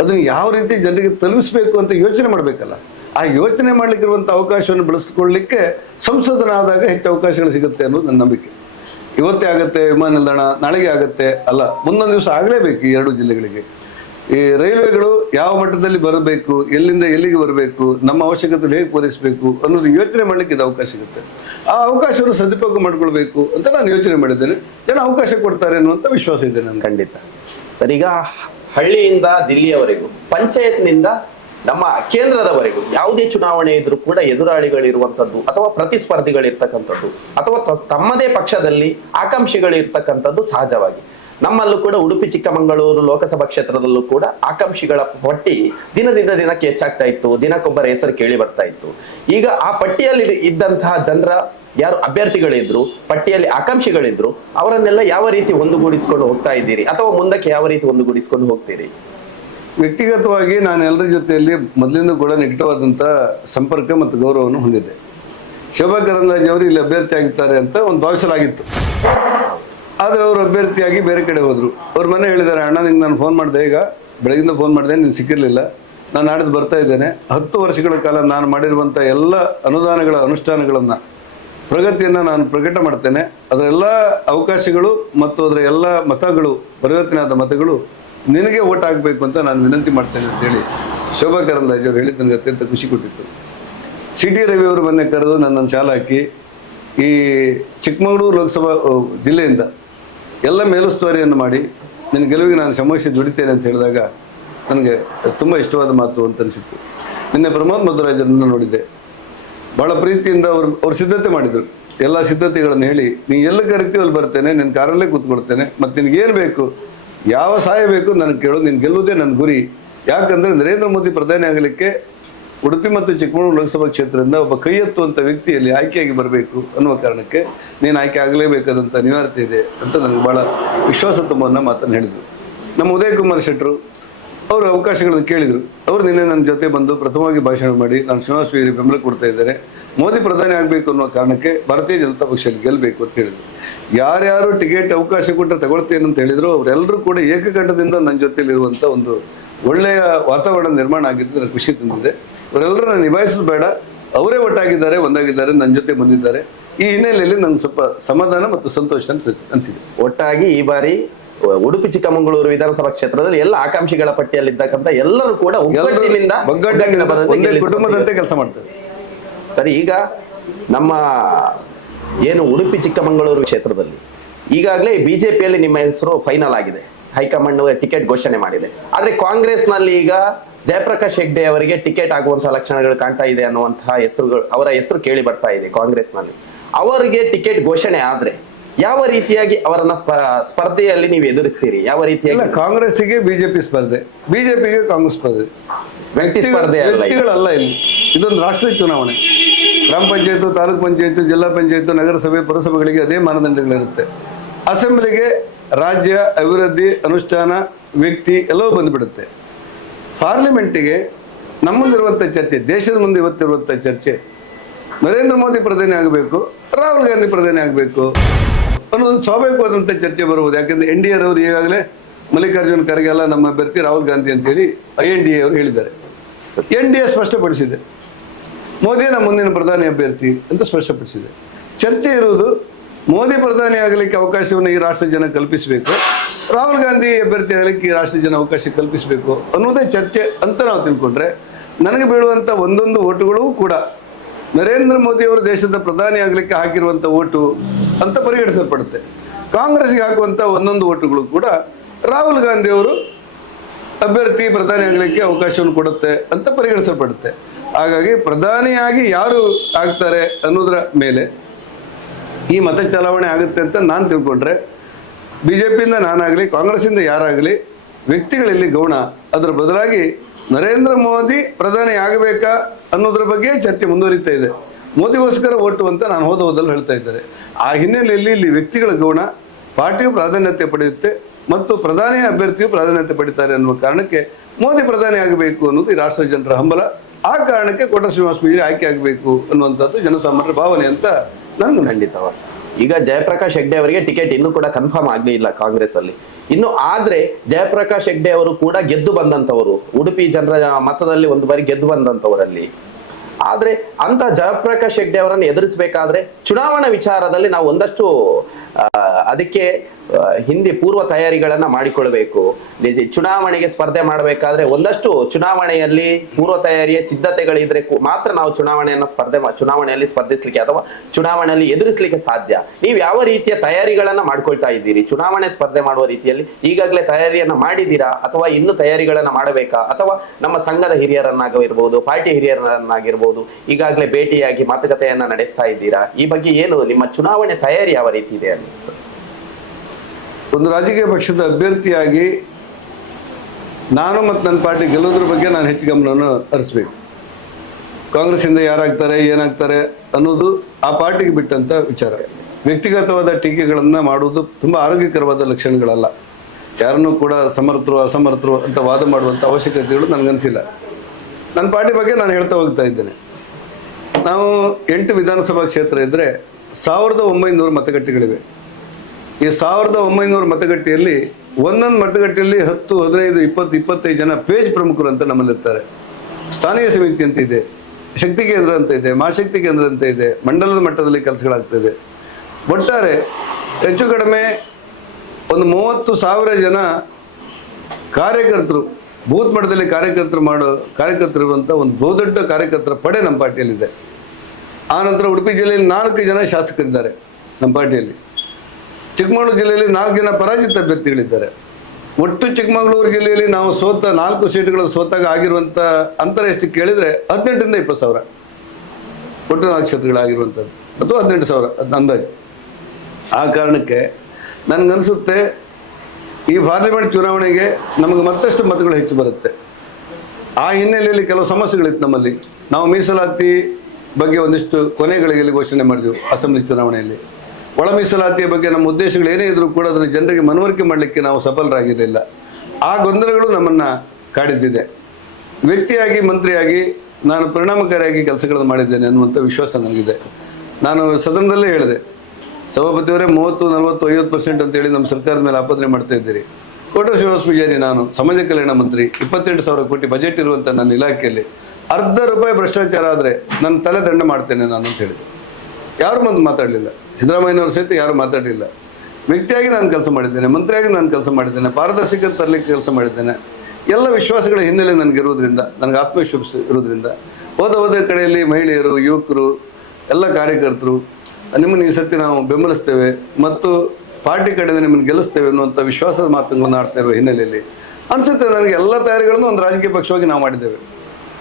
ಅದನ್ನು ಯಾವ ರೀತಿ ಜನರಿಗೆ ತಲುಪಿಸಬೇಕು ಅಂತ ಯೋಚನೆ ಮಾಡಬೇಕಲ್ಲ. ಆ ಯೋಚನೆ ಮಾಡಲಿಕ್ಕಿರುವಂಥ ಅವಕಾಶವನ್ನು ಬಳಸ್ಕೊಳ್ಳಿಕ್ಕೆ ಸಂಸದನಾದಾಗ ಹೆಚ್ಚು ಅವಕಾಶಗಳು ಸಿಗುತ್ತೆ ಅನ್ನೋದು ನನ್ನ ನಂಬಿಕೆ. ಇವತ್ತೇ ಆಗುತ್ತೆ ವಿಮಾನ ನಿಲ್ದಾಣ, ನಾಳೆಗೆ ಆಗುತ್ತೆ ಅಲ್ಲ, ಮುಂದೊಂದು ದಿವಸ ಆಗಲೇಬೇಕು. ಈ 2 ಜಿಲ್ಲೆಗಳಿಗೆ ಈ ರೈಲ್ವೆಗಳು ಯಾವ ಮಟ್ಟದಲ್ಲಿ ಬರಬೇಕು, ಎಲ್ಲಿಂದ ಎಲ್ಲಿಗೆ ಬರಬೇಕು, ನಮ್ಮ ಅವಶ್ಯಕತೆ ಹೇಗೆ ಪೂರೈಸಬೇಕು ಅನ್ನೋದು ಯೋಚನೆ ಮಾಡಲಿಕ್ಕೆ ಇದು ಅವಕಾಶ ಸಿಗುತ್ತೆ. ಆ ಅವಕಾಶವನ್ನು ಸದುಪಯೋಗ ಮಾಡ್ಕೊಳ್ಬೇಕು ಅಂತ ನಾನು ಯೋಚನೆ ಮಾಡಿದ್ದೇನೆ. ಜನ ಅವಕಾಶ ಕೊಡ್ತಾರೆ ಅನ್ನುವಂಥ ವಿಶ್ವಾಸ ಇದೆ ನನಗೆ. ಖಂಡಿತ ಸರ್. ಈಗ ಹಳ್ಳಿಯಿಂದ ದಿಲ್ಲಿಯವರೆಗೂ, ಪಂಚಾಯತ್ನಿಂದ ನಮ್ಮ ಕೇಂದ್ರದವರೆಗೂ ಯಾವುದೇ ಚುನಾವಣೆ ಇದ್ರೂ ಕೂಡ ಎದುರಾಳಿಗಳಿರುವಂಥದ್ದು ಅಥವಾ ಪ್ರತಿಸ್ಪರ್ಧಿಗಳಿರ್ತಕ್ಕಂಥದ್ದು ಅಥವಾ ತಮ್ಮದೇ ಪಕ್ಷದಲ್ಲಿ ಆಕಾಂಕ್ಷಿಗಳಿರ್ತಕ್ಕಂಥದ್ದು ಸಹಜವಾಗಿ. ನಮ್ಮಲ್ಲೂ ಕೂಡ ಉಡುಪಿ ಚಿಕ್ಕಮಗಳೂರು ಲೋಕಸಭಾ ಕ್ಷೇತ್ರದಲ್ಲೂ ಕೂಡ ಆಕಾಂಕ್ಷಿಗಳ ಪಟ್ಟಿ ದಿನದಿಂದ ದಿನಕ್ಕೆ ಹೆಚ್ಚಾಗ್ತಾ ಇತ್ತು. ದಿನಕ್ಕೊಬ್ಬರ ಹೆಸರು ಕೇಳಿ ಬರ್ತಾ ಇತ್ತು. ಈಗ ಆ ಪಟ್ಟಿಯಲ್ಲಿ ಇದ್ದಂತಹ ಜನರ ಯಾರು ಅಭ್ಯರ್ಥಿಗಳಿದ್ರು, ಪಟ್ಟಿಯಲ್ಲಿ ಆಕಾಂಕ್ಷಿಗಳಿದ್ರು, ಅವರನ್ನೆಲ್ಲ ಯಾವ ರೀತಿ ಒಂದುಗೂಡಿಸ್ಕೊಂಡು ಹೋಗ್ತಾ ಇದ್ದೀರಿ ಅಥವಾ ಮುಂದಕ್ಕೆ ಯಾವ ರೀತಿ ಒಂದುಗೂಡಿಸ್ಕೊಂಡು ಹೋಗ್ತೀರಿ? ವ್ಯಕ್ತಿಗತವಾಗಿ ನಾನು ಎಲ್ಲರ ಜೊತೆಯಲ್ಲಿ ಮೊದಲಿಂದ ಕೂಡ ನಿಕಟವಾದಂಥ ಸಂಪರ್ಕ ಮತ್ತು ಗೌರವವನ್ನು ಹೊಂದಿದ್ದೆ. ಶೋಭಾ ಕರಂದ್ಲಾಜೆ ಅವರು ಇಲ್ಲಿ ಅಭ್ಯರ್ಥಿ ಆಗಿರ್ತಾರೆ ಅಂತ ಒಂದು ಭಾವಿಸಲಾಗಿತ್ತು. ಆದರೆ ಅವರು ಅಭ್ಯರ್ಥಿಯಾಗಿ ಬೇರೆ ಕಡೆ ಹೋದರು. ಅವ್ರ ಮನೆ ಹೇಳಿದ್ದಾರೆ, ಅಣ್ಣ ನಿಂಗೆ ನಾನು ಫೋನ್ ಮಾಡಿದೆ, ಈಗ ಬೆಳಗಿಂದ ಫೋನ್ ಮಾಡಿದೆ, ನೀನು ಸಿಕ್ಕಿರಲಿಲ್ಲ, ನಾನು ನಾಡಿದ್ದು ಬರ್ತಾ ಇದ್ದೇನೆ. 10 ವರ್ಷಗಳ ಕಾಲ ನಾನು ಮಾಡಿರುವಂಥ ಎಲ್ಲ ಅನುದಾನಗಳ ಅನುಷ್ಠಾನಗಳನ್ನು ಪ್ರಗತಿಯನ್ನು ನಾನು ಪ್ರಕಟ ಮಾಡ್ತೇನೆ. ಅದರ ಎಲ್ಲ ಅವಕಾಶಗಳು ಮತ್ತು ಅದರ ಎಲ್ಲ ಮತಗಳು, ಪರಿವರ್ತನೆ ಆದ ಮತಗಳು ನಿನಗೆ ಓಟ್ ಹಾಕಬೇಕು ಅಂತ ನಾನು ವಿನಂತಿ ಮಾಡ್ತೇನೆ ಅಂತೇಳಿ ಶೋಭಾ ಕರಂದ್ಲಾಜೆ ಅವರು ಹೇಳಿದ್ದು ನನಗೆ ಅತ್ಯಂತ ಖುಷಿ ಕೊಟ್ಟಿತ್ತು. CT ರವಿ ಅವರು ಮೊನ್ನೆ ಕರೆದು ನನ್ನನ್ನು ಶಾಲೆ ಹಾಕಿ ಈ ಚಿಕ್ಕಮಗಳೂರು ಲೋಕಸಭಾ ಜಿಲ್ಲೆಯಿಂದ ಎಲ್ಲ ಮೇಲುಸ್ತುವಾರಿಯನ್ನು ಮಾಡಿ ನಿನ್ನ ಗೆಲುವಿಗೆ ನಾನು ಶ್ರಮವಹಿಸಿ ದುಡಿತೇನೆ ಅಂತ ಹೇಳಿದಾಗ ನನಗೆ ತುಂಬ ಇಷ್ಟವಾದ ಮಾತು ಅಂತ ಅನಿಸಿತ್ತು. ನಿನ್ನೆ ಪ್ರಮೋದ್ ಮಧ್ವರಾಜರನ್ನು ನೋಡಿದ್ದೆ. ಭಾಳ ಪ್ರೀತಿಯಿಂದ ಅವ್ರು ಸಿದ್ಧತೆ ಮಾಡಿದರು. ಎಲ್ಲ ಸಿದ್ಧತೆಗಳನ್ನು ಹೇಳಿ, ನೀನು ಎಲ್ಲ ಕರಿತೀವಿ ಅಲ್ಲಿ ಬರ್ತೇನೆ, ನಿನ್ನ ಕಾರಲ್ಲೇ ಕೂತ್ಕೊಳ್ತೇನೆ, ಮತ್ತು ನಿನಗೇನು ಬೇಕು, ಯಾವ ಸಹಾಯ ಬೇಕು ನನಗೆ ಕೇಳು, ನೀನು ಗೆಲ್ಲುವುದೇ ನನ್ನ ಗುರಿ. ಯಾಕಂದರೆ ನರೇಂದ್ರ ಮೋದಿ ಪ್ರಧಾನಿ ಆಗಲಿಕ್ಕೆ ಉಡುಪಿ ಮತ್ತು ಚಿಕ್ಕಮಗಳೂರು ಲೋಕಸಭಾ ಕ್ಷೇತ್ರದಿಂದ ಒಬ್ಬ ಕೈ ಎತ್ತುವಂಥ ವ್ಯಕ್ತಿಯಲ್ಲಿ ಆಯ್ಕೆಯಾಗಿ ಬರಬೇಕು ಅನ್ನುವ ಕಾರಣಕ್ಕೆ ನೀನು ಆಯ್ಕೆ ಆಗಲೇಬೇಕಾದಂಥ ಅನಿವಾರ್ಯತೆ ಇದೆ ಅಂತ ನನಗೆ ಭಾಳ ವಿಶ್ವಾಸ ತುಂಬುವಂಥ ಮಾತನ್ನು ಹೇಳಿದರು. ನಮ್ಮ ಉದಯ್ ಕುಮಾರ್ ಶೆಟ್ಟರು ಅವರು ಅವಕಾಶಗಳನ್ನು ಕೇಳಿದರು. ಅವರು ನಿನ್ನೆ ನನ್ನ ಜೊತೆ ಬಂದು ಪ್ರಥಮವಾಗಿ ಭಾಷಣ ಮಾಡಿ, ನಾನು ಶ್ರೀನಿವಾಸ ವೀರಿ ಬೆಂಬಲ ಕೊಡ್ತಾ ಇದ್ದೇನೆ, ಮೋದಿ ಪ್ರಧಾನಿ ಆಗಬೇಕು ಅನ್ನೋ ಕಾರಣಕ್ಕೆ ಭಾರತೀಯ ಜನತಾ ಪಕ್ಷದಲ್ಲಿ ಗೆಲ್ಲಬೇಕು ಅಂತ ಹೇಳಿದರು. ಯಾರ್ಯಾರು ಟಿಕೆಟ್ ಅವಕಾಶ ಕೊಟ್ಟರೆ ತಗೊಳ್ತೇನೆ ಅಂತ ಹೇಳಿದ್ರು ಅವರೆಲ್ಲರೂ ಕೂಡ ಏಕಕಂಠದಿಂದ ನನ್ನ ಜೊತೆಯಲ್ಲಿರುವಂಥ ಒಂದು ಒಳ್ಳೆಯ ವಾತಾವರಣ ನಿರ್ಮಾಣ ಆಗಿದ್ದು ನನಗೆ ಖುಷಿ ತಂದಿದೆ. ಇವರೆಲ್ಲರನ್ನ ನಿಭಾಯಿಸಲು ಬೇಡ, ಅವರೇ ಒಟ್ಟಾಗಿದ್ದಾರೆ, ಒಂದಾಗಿದ್ದಾರೆ, ನನ್ನ ಜೊತೆ ಬಂದಿದ್ದಾರೆ. ಈ ಹಿನ್ನೆಲೆಯಲ್ಲಿ ನಂಗೆ ಸ್ವಲ್ಪ ಸಮಾಧಾನ ಮತ್ತು ಸಂತೋಷ ಅನಿಸಿದೆ. ಒಟ್ಟಾಗಿ ಈ ಬಾರಿ ಉಡುಪಿ ಚಿಕ್ಕಮಗಳೂರು ವಿಧಾನಸಭಾ ಕ್ಷೇತ್ರದಲ್ಲಿ ಎಲ್ಲ ಆಕಾಂಕ್ಷಿಗಳ ಪಟ್ಟಿಯಲ್ಲಿರ್ತಕ್ಕಂಥ ಎಲ್ಲರೂ ಕೂಡ ಒಗ್ಗಟ್ಟಿನಿಂದ ಕುಟುಂಬದಂತೆ ಕೆಲಸ ಮಾಡ್ತಾರೆ. ಸರಿ, ಈಗ ನಮ್ಮ ಏನು ಉಡುಪಿ ಚಿಕ್ಕಮಗಳೂರು ಕ್ಷೇತ್ರದಲ್ಲಿ ಈಗಾಗಲೇ ಬಿಜೆಪಿಯಲ್ಲಿ ನಿಮ್ಮ ಹೆಸರು ಫೈನಲ್ ಆಗಿದೆ, ಹೈಕಮಾಂಡ್ ಟಿಕೆಟ್ ಘೋಷಣೆ ಮಾಡಿದೆ. ಆದ್ರೆ ಕಾಂಗ್ರೆಸ್ನಲ್ಲಿ ಈಗ ಜಯಪ್ರಕಾಶ್ ಹೆಗ್ಡೆ ಅವರಿಗೆ ಟಿಕೆಟ್ ಆಗುವಂತಹ ಲಕ್ಷಣಗಳು ಕಾಣ್ತಾ ಇದೆ ಅನ್ನುವಂತಹ ಹೆಸರುಗಳು, ಅವರ ಹೆಸರು ಕೇಳಿ ಬರ್ತಾ ಇದೆ ಕಾಂಗ್ರೆಸ್ನಲ್ಲಿ. ಅವರಿಗೆ ಟಿಕೆಟ್ ಘೋಷಣೆ ಆದ್ರೆ ಯಾವ ರೀತಿಯಾಗಿ ಅವರನ್ನ ಸ್ಪರ್ಧೆಯಲ್ಲಿ ನೀವು ಎದುರಿಸ್ತೀರಿ? ಯಾವ ರೀತಿಯಾಗಿ? ಕಾಂಗ್ರೆಸ್ಸಿಗೆ ಬಿಜೆಪಿ ಸ್ಪರ್ಧೆ, ಬಿಜೆಪಿಗೆ ಕಾಂಗ್ರೆಸ್ ಸ್ಪರ್ಧೆ, ವ್ಯಕ್ತಿ ಸ್ಪರ್ಧೆ ವ್ಯಕ್ತಿಗಳಲ್ಲ. ಇಲ್ಲಿ ಇದೊಂದು ರಾಷ್ಟ್ರೀಯ ಚುನಾವಣೆ. ಗ್ರಾಮ ಪಂಚಾಯತ್, ತಾಲೂಕ್ ಪಂಚಾಯತ್, ಜಿಲ್ಲಾ ಪಂಚಾಯತ್, ನಗರಸಭೆ, ಪುರಸಭೆಗಳಿಗೆ ಅದೇ ಮಾನದಂಡಗಳಿರುತ್ತೆ. ಅಸೆಂಬ್ಲಿಗೆ ರಾಜ್ಯ ಅಭಿವೃದ್ಧಿ ಅನುಷ್ಠಾನ ವ್ಯಕ್ತಿ ಎಲ್ಲವೂ ಬಂದುಬಿಡುತ್ತೆ. ಪಾರ್ಲಿಮೆಂಟಿಗೆ ನಮ್ಮಲ್ಲಿರುವಂಥ ಚರ್ಚೆ, ದೇಶದ ಮುಂದೆ ಇವತ್ತಿರುವಂಥ ಚರ್ಚೆ, ನರೇಂದ್ರ ಮೋದಿ ಪ್ರಧಾನಿ ಆಗಬೇಕು, ರಾಹುಲ್ ಗಾಂಧಿ ಪ್ರಧಾನಿ ಆಗಬೇಕು ಅನ್ನೋದೊಂದು ಸ್ವಾಭಾವಿಕವಾದಂಥ ಚರ್ಚೆ ಬರುವುದು. ಯಾಕೆಂದರೆ NDA ಅವರು ಈಗಾಗಲೇ ಮಲ್ಲಿಕಾರ್ಜುನ್ ಖರ್ಗೆ ಅಲ್ಲ ನಮ್ಮ ಅಭ್ಯರ್ಥಿ ರಾಹುಲ್ ಗಾಂಧಿ ಅಂತೇಳಿ INDA ಅವರು ಹೇಳಿದ್ದಾರೆ. NDA ಸ್ಪಷ್ಟಪಡಿಸಿದೆ, ಮೋದಿನ ಮುಂದಿನ ಪ್ರಧಾನಿ ಅಭ್ಯರ್ಥಿ ಅಂತ ಸ್ಪಷ್ಟಪಡಿಸಿದೆ. ಚರ್ಚೆ ಇರುವುದು ಮೋದಿ ಪ್ರಧಾನಿ ಆಗಲಿಕ್ಕೆ ಅವಕಾಶವನ್ನು ಈ ರಾಷ್ಟ್ರ ಜನ ಕಲ್ಪಿಸಬೇಕು, ರಾಹುಲ್ ಗಾಂಧಿ ಅಭ್ಯರ್ಥಿ ಆಗಲಿಕ್ಕೆ ಈ ರಾಷ್ಟ್ರೀಯ ಜನ ಅವಕಾಶ ಕಲ್ಪಿಸಬೇಕು ಅನ್ನೋದೇ ಚರ್ಚೆ ಅಂತ ನಾವು ತಿಳ್ಕೊಂಡ್ರೆ, ನನಗೆ ಬೀಳುವಂಥ ಒಂದೊಂದು ಓಟುಗಳು ಕೂಡ ನರೇಂದ್ರ ಮೋದಿ ಅವರು ದೇಶದ ಪ್ರಧಾನಿ ಆಗಲಿಕ್ಕೆ ಹಾಕಿರುವಂಥ ಓಟು ಅಂತ ಪರಿಗಣಿಸಲ್ಪಡುತ್ತೆ. ಕಾಂಗ್ರೆಸ್ಗೆ ಹಾಕುವಂಥ ಒಂದೊಂದು ಓಟುಗಳು ಕೂಡ ರಾಹುಲ್ ಗಾಂಧಿ ಅವರು ಅಭ್ಯರ್ಥಿ ಪ್ರಧಾನಿ ಆಗಲಿಕ್ಕೆ ಅವಕಾಶವನ್ನು ಕೊಡುತ್ತೆ ಅಂತ ಪರಿಗಣಿಸಲ್ಪಡುತ್ತೆ. ಹಾಗಾಗಿ ಪ್ರಧಾನಿಯಾಗಿ ಯಾರು ಆಗ್ತಾರೆ ಅನ್ನೋದ್ರ ಮೇಲೆ ಈ ಮತ ಚಲಾವಣೆ ಆಗುತ್ತೆ ಅಂತ ನಾನು ತಿಳ್ಕೊಂಡ್ರೆ, BJPಯಿಂದ ನಾನಾಗಲಿ ಕಾಂಗ್ರೆಸ್ಸಿಂದ ಯಾರಾಗಲಿ ವ್ಯಕ್ತಿಗಳಲ್ಲಿ ಗೌಣ, ಅದರ ಬದಲಾಗಿ ನರೇಂದ್ರ ಮೋದಿ ಪ್ರಧಾನಿ ಆಗಬೇಕಾ ಅನ್ನೋದ್ರ ಬಗ್ಗೆ ಚರ್ಚೆ ಮುಂದುವರಿತಾ ಇದೆ. ಮೋದಿಗೋಸ್ಕರ ಓಟು ಅಂತ ನಾನು ಹೋದಲ್ಲಿ ಹೇಳ್ತಾ ಇದ್ದಾರೆ. ಆ ಹಿನ್ನೆಲೆಯಲ್ಲಿ ಇಲ್ಲಿ ವ್ಯಕ್ತಿಗಳ ಗೌಣ, ಪಾರ್ಟಿಯು ಪ್ರಾಧಾನ್ಯತೆ ಪಡೆಯುತ್ತೆ ಮತ್ತು ಪ್ರಧಾನಿ ಅಭ್ಯರ್ಥಿಯು ಪ್ರಾಧಾನ್ಯತೆ ಪಡಿತಾರೆ ಅನ್ನುವ ಕಾರಣಕ್ಕೆ ಮೋದಿ ಪ್ರಧಾನಿ ಆಗಬೇಕು ಅನ್ನೋದು ಈ ರಾಷ್ಟ್ರ ಜನರ ಹಂಬಲ. ಆ ಕಾರಣಕ್ಕೆ ಕೋಟ ಶ್ರೀನಿವಾಸ ಪೂಜಾರಿ ಆಯ್ಕೆ ಆಗಬೇಕು ಅನ್ನುವಂಥದ್ದು ಜನಸಾಮಾನ್ಯರ ಭಾವನೆ ಅಂತ ನಾನು ಖಂಡಿತವಾಗಿ. ಈಗ ಜಯಪ್ರಕಾಶ್ ಹೆಗ್ಡೆ ಅವರಿಗೆ ಟಿಕೆಟ್ ಇನ್ನೂ ಕೂಡ ಕನ್ಫರ್ಮ್ ಆಗಲಿಲ್ಲ ಕಾಂಗ್ರೆಸ್ ಅಲ್ಲಿ. ಇನ್ನು ಆದ್ರೆ ಜಯಪ್ರಕಾಶ್ ಹೆಗ್ಡೆ ಅವರು ಕೂಡ ಗೆದ್ದು ಬಂದಂತವರು, ಉಡುಪಿ ಜನರ ಮತದಲ್ಲಿ ಒಂದು ಬಾರಿ ಗೆದ್ದು ಬಂದಂತವರಲ್ಲಿ. ಆದ್ರೆ ಅಂತ ಜಯಪ್ರಕಾಶ್ ಹೆಗ್ಡೆ ಅವರನ್ನು ಎದುರಿಸಬೇಕಾದ್ರೆ ಚುನಾವಣಾ ವಿಚಾರದಲ್ಲಿ ನಾವು ಒಂದಷ್ಟು ಅದಕ್ಕೆ ಹಿಂದೆ ಪೂರ್ವ ತಯಾರಿಗಳನ್ನ ಮಾಡಿಕೊಳ್ಬೇಕು. ಚುನಾವಣೆಗೆ ಸ್ಪರ್ಧೆ ಮಾಡಬೇಕಾದ್ರೆ ಒಂದಷ್ಟು ಚುನಾವಣೆಯಲ್ಲಿ ಪೂರ್ವ ತಯಾರಿಯ ಸಿದ್ಧತೆಗಳಿದ್ರೆ ಮಾತ್ರ ನಾವು ಚುನಾವಣೆಯಲ್ಲಿ ಸ್ಪರ್ಧಿಸ್ಲಿಕ್ಕೆ ಅಥವಾ ಚುನಾವಣೆಯಲ್ಲಿ ಎದುರಿಸಲಿಕ್ಕೆ ಸಾಧ್ಯ. ನೀವು ಯಾವ ರೀತಿಯ ತಯಾರಿಗಳನ್ನ ಮಾಡ್ಕೊಳ್ತಾ ಇದ್ದೀರಿ? ಚುನಾವಣೆ ಸ್ಪರ್ಧೆ ಮಾಡುವ ರೀತಿಯಲ್ಲಿ ಈಗಾಗಲೇ ತಯಾರಿಯನ್ನ ಮಾಡಿದ್ದೀರಾ ಅಥವಾ ಇನ್ನು ತಯಾರಿಗಳನ್ನ ಮಾಡಬೇಕಾ? ಅಥವಾ ನಮ್ಮ ಸಂಘದ ಹಿರಿಯರನ್ನಾಗಿರ್ಬೋದು, ಪಾರ್ಟಿ ಹಿರಿಯರನ್ನಾಗಿರ್ಬೋದು ಈಗಾಗಲೇ ಭೇಟಿಯಾಗಿ ಮಾತುಕತೆಯನ್ನ ನಡೆಸ್ತಾ ಇದ್ದೀರಾ? ಈ ಬಗ್ಗೆ ಏನು ನಿಮ್ಮ ಚುನಾವಣೆ ತಯಾರಿ ಯಾವ ರೀತಿ ಇದೆ ಅಂತ? ಒಂದು ರಾಜಕೀಯ ಪಕ್ಷದ ಅಭ್ಯರ್ಥಿಯಾಗಿ ನಾನು ಮತ್ತು ನನ್ನ ಪಾರ್ಟಿ ಗೆಲ್ಲೋದ್ರ ಬಗ್ಗೆ ನಾನು ಹೆಚ್ಚು ಗಮನವನ್ನು ಹರಿಸ್ಬೇಕು. ಕಾಂಗ್ರೆಸ್ಸಿಂದ ಯಾರಾಗ್ತಾರೆ ಏನಾಗ್ತಾರೆ ಅನ್ನೋದು ಆ ಪಾರ್ಟಿಗೆ ಬಿಟ್ಟಂಥ ವಿಚಾರ. ವ್ಯಕ್ತಿಗತವಾದ ಟೀಕೆಗಳನ್ನು ಮಾಡುವುದು ತುಂಬ ಆರೋಗ್ಯಕರವಾದ ಲಕ್ಷಣಗಳಲ್ಲ. ಯಾರನ್ನೂ ಕೂಡ ಸಮರ್ಥರು ಅಸಮರ್ಥರು ಅಂತ ವಾದ ಮಾಡುವಂಥ ಅವಶ್ಯಕತೆಗಳು ನನಗನ್ನಿಸಿಲ್ಲ. ನನ್ನ ಪಾರ್ಟಿ ಬಗ್ಗೆ ನಾನು ಹೇಳ್ತಾ ಹೋಗ್ತಾ ಇದ್ದೇನೆ. ನಾವು 8 ವಿಧಾನಸಭಾ ಕ್ಷೇತ್ರ ಇದ್ದರೆ 1900 ಮತಗಟ್ಟೆಗಳಿವೆ. ಈ 1900 ಮತಗಟ್ಟೆಯಲ್ಲಿ ಒಂದೊಂದು ಮತಗಟ್ಟೆಯಲ್ಲಿ 10, 15, 20, 25 ಜನ ಪೇಜ್ ಪ್ರಮುಖರು ಅಂತ ನಮ್ಮಲ್ಲಿರ್ತಾರೆ. ಸ್ಥಾನೀಯ ಸಮಿತಿ ಅಂತ ಇದೆ, ಶಕ್ತಿ ಕೇಂದ್ರ ಅಂತ ಇದೆ, ಮಹಾಶಕ್ತಿ ಕೇಂದ್ರ ಅಂತ ಇದೆ, ಮಂಡಲದ ಮಟ್ಟದಲ್ಲಿ ಕೆಲಸಗಳಾಗ್ತದೆ. ಒಟ್ಟಾರೆ ಹೆಚ್ಚು ಕಡಿಮೆ ಒಂದು 30,000 ಜನ ಕಾರ್ಯಕರ್ತರು, ಬೂತ್ ಮಟ್ಟದಲ್ಲಿ ಕಾರ್ಯಕರ್ತರಿರುವಂಥ ಒಂದು ಬಹುದೊಡ್ಡ ಕಾರ್ಯಕರ್ತರ ಪಡೆ ನಮ್ಮ ಪಾರ್ಟಿಯಲ್ಲಿದೆ. ಆ ನಂತರ ಉಡುಪಿ ಜಿಲ್ಲೆಯಲ್ಲಿ 4 ಜನ ಶಾಸಕರಿದ್ದಾರೆ ನಮ್ಮ ಪಾರ್ಟಿಯಲ್ಲಿ. ಚಿಕ್ಕಮಗಳೂರು ಜಿಲ್ಲೆಯಲ್ಲಿ 4 ಜನ ಪರಾಜಿತ ಅಭ್ಯರ್ಥಿಗಳಿದ್ದಾರೆ. ಒಟ್ಟು ಚಿಕ್ಕಮಗಳೂರು ಜಿಲ್ಲೆಯಲ್ಲಿ ನಾವು 4 ಸೀಟ್ಗಳು ಸೋತಾಗ ಆಗಿರುವಂಥ ಅಂತರ ಎಷ್ಟು ಕೇಳಿದರೆ 18ರಿಂದ 20 ಸಾವಿರ ಒಟ್ಟು 4 ಕ್ಷೇತ್ರಗಳಾಗಿರುವಂಥದ್ದು, ಅಥವಾ 18 ಸಾವಿರ ಅಂದಾಜು. ಆ ಕಾರಣಕ್ಕೆ ನನಗನ್ನಿಸುತ್ತೆ ಈ ಪಾರ್ಲಿಮೆಂಟ್ ಚುನಾವಣೆಗೆ ನಮಗೆ ಮತ್ತಷ್ಟು ಮತಗಳು ಹೆಚ್ಚು ಬರುತ್ತೆ. ಆ ಹಿನ್ನೆಲೆಯಲ್ಲಿ ಕೆಲವು ಸಮಸ್ಯೆಗಳಿತ್ತು ನಮ್ಮಲ್ಲಿ. ನಾವು ಮೀಸಲಾತಿ ಬಗ್ಗೆ ಒಂದಿಷ್ಟು ಕೊನೆಗಳಿಗೆ ಘೋಷಣೆ ಮಾಡಿದೆವು ಅಸೆಂಬ್ಲಿ ಚುನಾವಣೆಯಲ್ಲಿ. ಒಳ ಮೀಸಲಾತಿಯ ಬಗ್ಗೆ ನಮ್ಮ ಉದ್ದೇಶಗಳು ಏನೇ ಇದ್ರೂ ಕೂಡ ಅದನ್ನು ಜನರಿಗೆ ಮನವರಿಕೆ ಮಾಡಲಿಕ್ಕೆ ನಾವು ಸಫಲರಾಗಿರಲಿಲ್ಲ. ಆ ಗೊಂದಲಗಳು ನಮ್ಮನ್ನು ಕಾಡಿದ್ದಿದೆ. ವ್ಯಕ್ತಿಯಾಗಿ ಮಂತ್ರಿಯಾಗಿ ನಾನು ಪರಿಣಾಮಕಾರಿಯಾಗಿ ಕೆಲಸಗಳನ್ನು ಮಾಡಿದ್ದೇನೆ ಅನ್ನುವಂಥ ವಿಶ್ವಾಸ ನನಗಿದೆ. ನಾನು ಸದನದಲ್ಲೇ ಹೇಳಿದೆ, ಸಭಾಪತಿಯವರೇ 30, 40, 50% ಅಂತೇಳಿ ನಮ್ಮ ಸರ್ಕಾರದ ಮೇಲೆ ಆಪಾದನೆ ಮಾಡ್ತಾ ಇದ್ದೀರಿ. ಕೋಟ ಶ್ರೀನಿವಾಸ ಪೂಜಾರಿ ನಾನು ಸಮಾಜ ಕಲ್ಯಾಣ ಮಂತ್ರಿ, 28,000 ಕೋಟಿ ಬಜೆಟ್ ಇರುವಂಥ ನನ್ನ ಇಲಾಖೆಯಲ್ಲಿ ₹1 ಭ್ರಷ್ಟಾಚಾರ ಆದರೆ ನನ್ನ ತಲೆ ದಂಡ ಮಾಡ್ತೇನೆ ನಾನು ಅಂತ ಹೇಳಿದೆ. ಯಾರು ಬಂದು ಮಾತಾಡಲಿಲ್ಲ. ಸಿದ್ದರಾಮಯ್ಯನವರು ಸಹಿತ ಯಾರು ಮಾತಾಡಲಿಲ್ಲ. ವ್ಯಕ್ತಿಯಾಗಿ ನಾನು ಕೆಲಸ ಮಾಡಿದ್ದೇನೆ, ಮಂತ್ರಿಯಾಗಿ ನಾನು ಕೆಲಸ ಮಾಡಿದ್ದೇನೆ, ಪಾರದರ್ಶಕತೆ ತರಲಿಕ್ಕೆ ಕೆಲಸ ಮಾಡಿದ್ದೇನೆ. ಎಲ್ಲ ವಿಶ್ವಾಸಗಳ ಹಿನ್ನೆಲೆ ನನಗಿರುವುದರಿಂದ, ನನಗೆ ಆತ್ಮವಿಶ್ವಾಸ ಇರೋದ್ರಿಂದ ಹೋದ ಕಡೆಯಲ್ಲಿ ಮಹಿಳೆಯರು, ಯುವಕರು, ಎಲ್ಲ ಕಾರ್ಯಕರ್ತರು ನಿಮ್ಮನ್ನು ಈ ಸತಿ ನಾವು ಬೆಂಬಲಿಸ್ತೇವೆ ಮತ್ತು ಪಾರ್ಟಿ ಕಡೆಯಿಂದ ನಿಮ್ಮನ್ನು ಗೆಲ್ಲಿಸ್ತೇವೆ ಅನ್ನುವಂಥ ವಿಶ್ವಾಸದ ಮಾತುಗಳನ್ನು ಆಡ್ತಾ ಇರುವ ಹಿನ್ನೆಲೆಯಲ್ಲಿ ಅನಿಸುತ್ತೆ ನನಗೆ ಎಲ್ಲ ತಯಾರಿಗಳನ್ನು ಒಂದು ರಾಜಕೀಯ ಪಕ್ಷವಾಗಿ ನಾವು ಮಾಡಿದ್ದೇವೆ.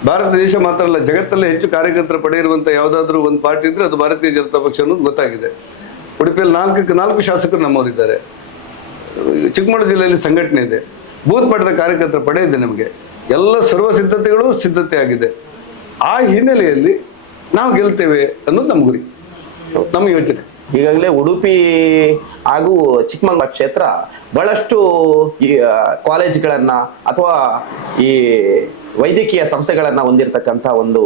ಭಾರತ ದೇಶ ಮಾತ್ರ ಅಲ್ಲ, ಜಗತ್ತಲ್ಲೇ ಹೆಚ್ಚು ಕಾರ್ಯಕರ್ತರ ಪಡೆ ಇರುವಂಥ ಯಾವುದಾದ್ರೂ ಒಂದು ಪಾರ್ಟಿ ಇದ್ದರೆ ಅದು ಭಾರತೀಯ ಜನತಾ ಪಕ್ಷ ಅನ್ನೋದು ಗೊತ್ತಾಗಿದೆ. ಉಡುಪಿಯಲ್ಲಿ 4 ಶಾಸಕರು ನಮ್ಮವರಿದ್ದಾರೆ. ಚಿಕ್ಕಮಗಳೂರು ಜಿಲ್ಲೆಯಲ್ಲಿ ಸಂಘಟನೆ ಇದೆ, ಬೂತ್ ಮಟ್ಟದ ಕಾರ್ಯಕರ್ತರ ಪಡೆ ಇದೆ. ನಮಗೆ ಎಲ್ಲ ಸರ್ವ ಸಿದ್ಧತೆ ಆಗಿದೆ. ಆ ಹಿನ್ನೆಲೆಯಲ್ಲಿ ನಾವು ಗೆಲ್ತೇವೆ ಅನ್ನೋದು ನಮ್ಮ ಗುರಿ, ನಮ್ಮ ಯೋಚನೆ. ಈಗಾಗಲೇ ಉಡುಪಿ ಹಾಗೂ ಚಿಕ್ಕಮಗಳೂರು ಕ್ಷೇತ್ರ ಬಹಳಷ್ಟು ಈ ಕಾಲೇಜ್ಗಳನ್ನ ಅಥವಾ ಈ ವೈದ್ಯಕೀಯ ಸಂಸ್ಥೆಗಳನ್ನ ಹೊಂದಿರತಕ್ಕಂಥ ಒಂದು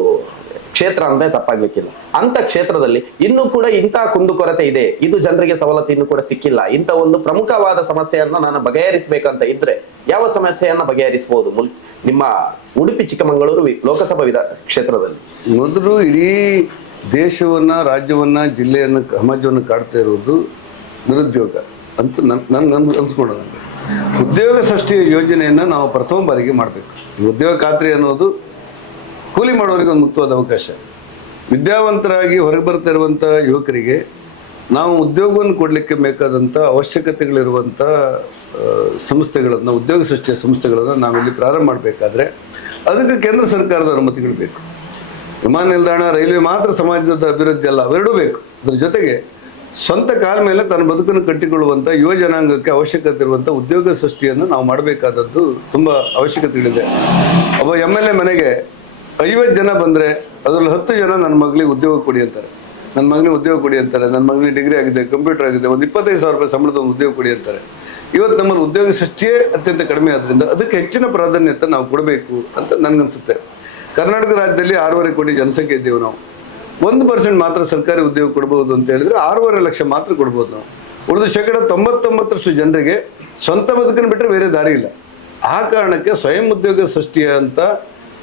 ಕ್ಷೇತ್ರ ಅಂದ್ರೆ ತಪ್ಪಾಗ್ಲಿಕ್ಕಿಲ್ಲ. ಅಂತ ಕ್ಷೇತ್ರದಲ್ಲಿ ಇನ್ನೂ ಕೂಡ ಇಂತಹ ಕುಂದುಕೊರತೆ ಇದೆ, ಇದು ಜನರಿಗೆ ಸವಲತ್ತು ಇನ್ನೂ ಕೂಡ ಸಿಕ್ಕಿಲ್ಲ. ಇಂಥ ಒಂದು ಪ್ರಮುಖವಾದ ಸಮಸ್ಯೆಯನ್ನ ನಾನು ಬಗೆಹರಿಸಬೇಕಂತ ಇದ್ರೆ ಯಾವ ಸಮಸ್ಯೆಯನ್ನ ಬಗೆಹರಿಸಬಹುದು ನಿಮ್ಮ ಉಡುಪಿ ಚಿಕ್ಕಮಗಳೂರು ಲೋಕಸಭಾ ಕ್ಷೇತ್ರದಲ್ಲಿ? ಮೊದಲು ಇಡೀ ದೇಶವನ್ನ, ರಾಜ್ಯವನ್ನ, ಜಿಲ್ಲೆಯನ್ನು, ಸಮಾಜವನ್ನು ಕಾಡ್ತಾ ಇರುವುದು ನಿರುದ್ಯೋಗ ಅಂತ ನನ್ಗೆ ಅನ್ಸ್ಕೊಂಡು. ಉದ್ಯೋಗ ಸೃಷ್ಟಿಯ ಯೋಜನೆಯನ್ನು ನಾವು ಪ್ರಥಮ ಬಾರಿಗೆ ಮಾಡಬೇಕು. ಉದ್ಯೋಗ ಖಾತ್ರಿ ಅನ್ನೋದು ಕೂಲಿ ಮಾಡೋರಿಗೆ ಒಂದು ಮುಕ್ತವಾದ ಅವಕಾಶ. ವಿದ್ಯಾವಂತರಾಗಿ ಹೊರಗೆ ಬರ್ತಾ ಇರುವಂಥ ಯುವಕರಿಗೆ ನಾವು ಉದ್ಯೋಗವನ್ನು ಕೊಡಲಿಕ್ಕೆ ಬೇಕಾದಂಥ ಅವಶ್ಯಕತೆಗಳಿರುವಂಥ ಸಂಸ್ಥೆಗಳನ್ನು, ಉದ್ಯೋಗ ಸೃಷ್ಟಿಯ ಸಂಸ್ಥೆಗಳನ್ನು ನಾವಿಲ್ಲಿ ಪ್ರಾರಂಭ ಮಾಡಬೇಕಾದ್ರೆ ಅದಕ್ಕೆ ಕೇಂದ್ರ ಸರ್ಕಾರದ ಅನುಮತಿಗಳು ಬೇಕು. ವಿಮಾನ ನಿಲ್ದಾಣ, ರೈಲ್ವೆ ಮಾತ್ರ ಸಮಾಜದ ಅಭಿವೃದ್ಧಿ ಅಲ್ಲ, ಅವೆರಡೂ ಬೇಕು. ಅದ್ರ ಜೊತೆಗೆ ಸ್ವಂತ ಕಾಲ ಮೇಲೆ ತನ್ನ ಬದುಕನ್ನು ಕಟ್ಟಿಕೊಳ್ಳುವಂಥ ಯುವ ಜನಾಂಗಕ್ಕೆ ಅವಶ್ಯಕತೆ ಇರುವಂಥ ಉದ್ಯೋಗ ಸೃಷ್ಟಿಯನ್ನು ನಾವು ಮಾಡಬೇಕಾದದ್ದು ತುಂಬ ಅವಶ್ಯಕತೆಗಳಿದೆ. ಒಬ್ಬ MLA ಮನೆಗೆ 50 ಜನ ಬಂದರೆ ಅದರಲ್ಲಿ 10 ಜನ ನನ್ನ ಮಗಳಿಗೆ ಉದ್ಯೋಗ ಕೊಡಿ ಅಂತಾರೆ, ನನ್ನ ಮಗನಿಗೆ ಉದ್ಯೋಗ ಕೊಡಿ ಅಂತಾರೆ, ನನ್ನ ಮಗನಿಗೆ ಡಿಗ್ರಿ ಆಗಿದೆ, ಕಂಪ್ಯೂಟರ್ ಆಗಿದೆ, ಒಂದು 25,000 ರೂಪಾಯಿ ಸಂಬಳದ ಒಂದು ಉದ್ಯೋಗ ಕೊಡಿ ಅಂತಾರೆ. ಇವತ್ತು ನಮ್ಮಲ್ಲಿ ಉದ್ಯೋಗ ಸೃಷ್ಟಿಯೇ ಅತ್ಯಂತ ಕಡಿಮೆ ಆದ್ದರಿಂದ ಅದಕ್ಕೆ ಹೆಚ್ಚಿನ ಪ್ರಾಧಾನ್ಯತೆ ನಾವು ಕೊಡಬೇಕು ಅಂತ ನನಗನ್ಸುತ್ತೆ. ಕರ್ನಾಟಕ ರಾಜ್ಯದಲ್ಲಿ 6.5 ಕೋಟಿ ಜನಸಂಖ್ಯೆ ಇದ್ದೇವೆ. ನಾವು 1% ಮಾತ್ರ ಸರ್ಕಾರಿ ಉದ್ಯೋಗ ಕೊಡ್ಬೋದು ಅಂತ ಹೇಳಿದ್ರೆ 6.5 ಲಕ್ಷ ಮಾತ್ರ ಕೊಡ್ಬೋದು ನಾವು. ಉಳಿದ 99% ಜನರಿಗೆ ಸ್ವಂತ ಬದುಕನ್ನು ಬಿಟ್ಟರೆ ಬೇರೆ ದಾರಿ ಇಲ್ಲ. ಆ ಕಾರಣಕ್ಕೆ ಸ್ವಯಂ ಉದ್ಯೋಗ ಸೃಷ್ಟಿಯ ಅಂತ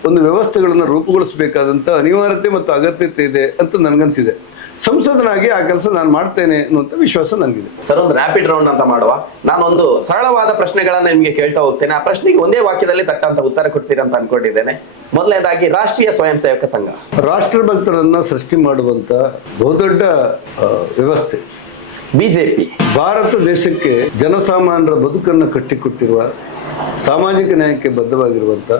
ಒಂದು ವ್ಯವಸ್ಥೆಗಳನ್ನು ರೂಪುಗೊಳಿಸಬೇಕಾದಂಥ ಅನಿವಾರ್ಯತೆ ಮತ್ತು ಅಗತ್ಯತೆ ಇದೆ ಅಂತ ನನಗನ್ಸಿದೆ. ಸಂಸದನಾಗಿ ಆ ಕೆಲಸ ನಾನು ಮಾಡ್ತೇನೆ ಅನ್ನುವಂಥ ವಿಶ್ವಾಸ ನನಗಿದೆ. ಸರ್, ಒಂದು ರ್ಯಾಪಿಡ್ ರೌಂಡ್ ಅಂತ ಮಾಡುವ. ನಾನೊಂದು ಸರಳವಾದ ಪ್ರಶ್ನೆಗಳನ್ನ ನಿಮಗೆ ಕೇಳ್ತಾ ಹೋಗ್ತೇನೆ. ಆ ಪ್ರಶ್ನೆಗೆ ಒಂದೇ ವಾಕ್ಯದಲ್ಲಿ ತಕ್ಕಂತ ಉತ್ತರ ಕೊಡ್ತೀರಾ ಅಂತ ಅನ್ಕೊಂಡಿದ್ದೇನೆ. ಮೊದಲನೇದಾಗಿ ರಾಷ್ಟ್ರೀಯ ಸ್ವಯಂ ಸೇವಕ ಸಂಘ. ರಾಷ್ಟ್ರಭಕ್ತರನ್ನ ಸೃಷ್ಟಿ ಮಾಡುವಂತ ಬಹುದೊಡ್ಡ ವ್ಯವಸ್ಥೆ. ಬಿಜೆಪಿ. ಭಾರತ ದೇಶಕ್ಕೆ ಜನಸಾಮಾನ್ಯರ ಬದುಕನ್ನು ಕಟ್ಟಿಕೊಟ್ಟಿರುವ, ಸಾಮಾಜಿಕ ನ್ಯಾಯಕ್ಕೆ ಬದ್ಧವಾಗಿರುವಂಥ,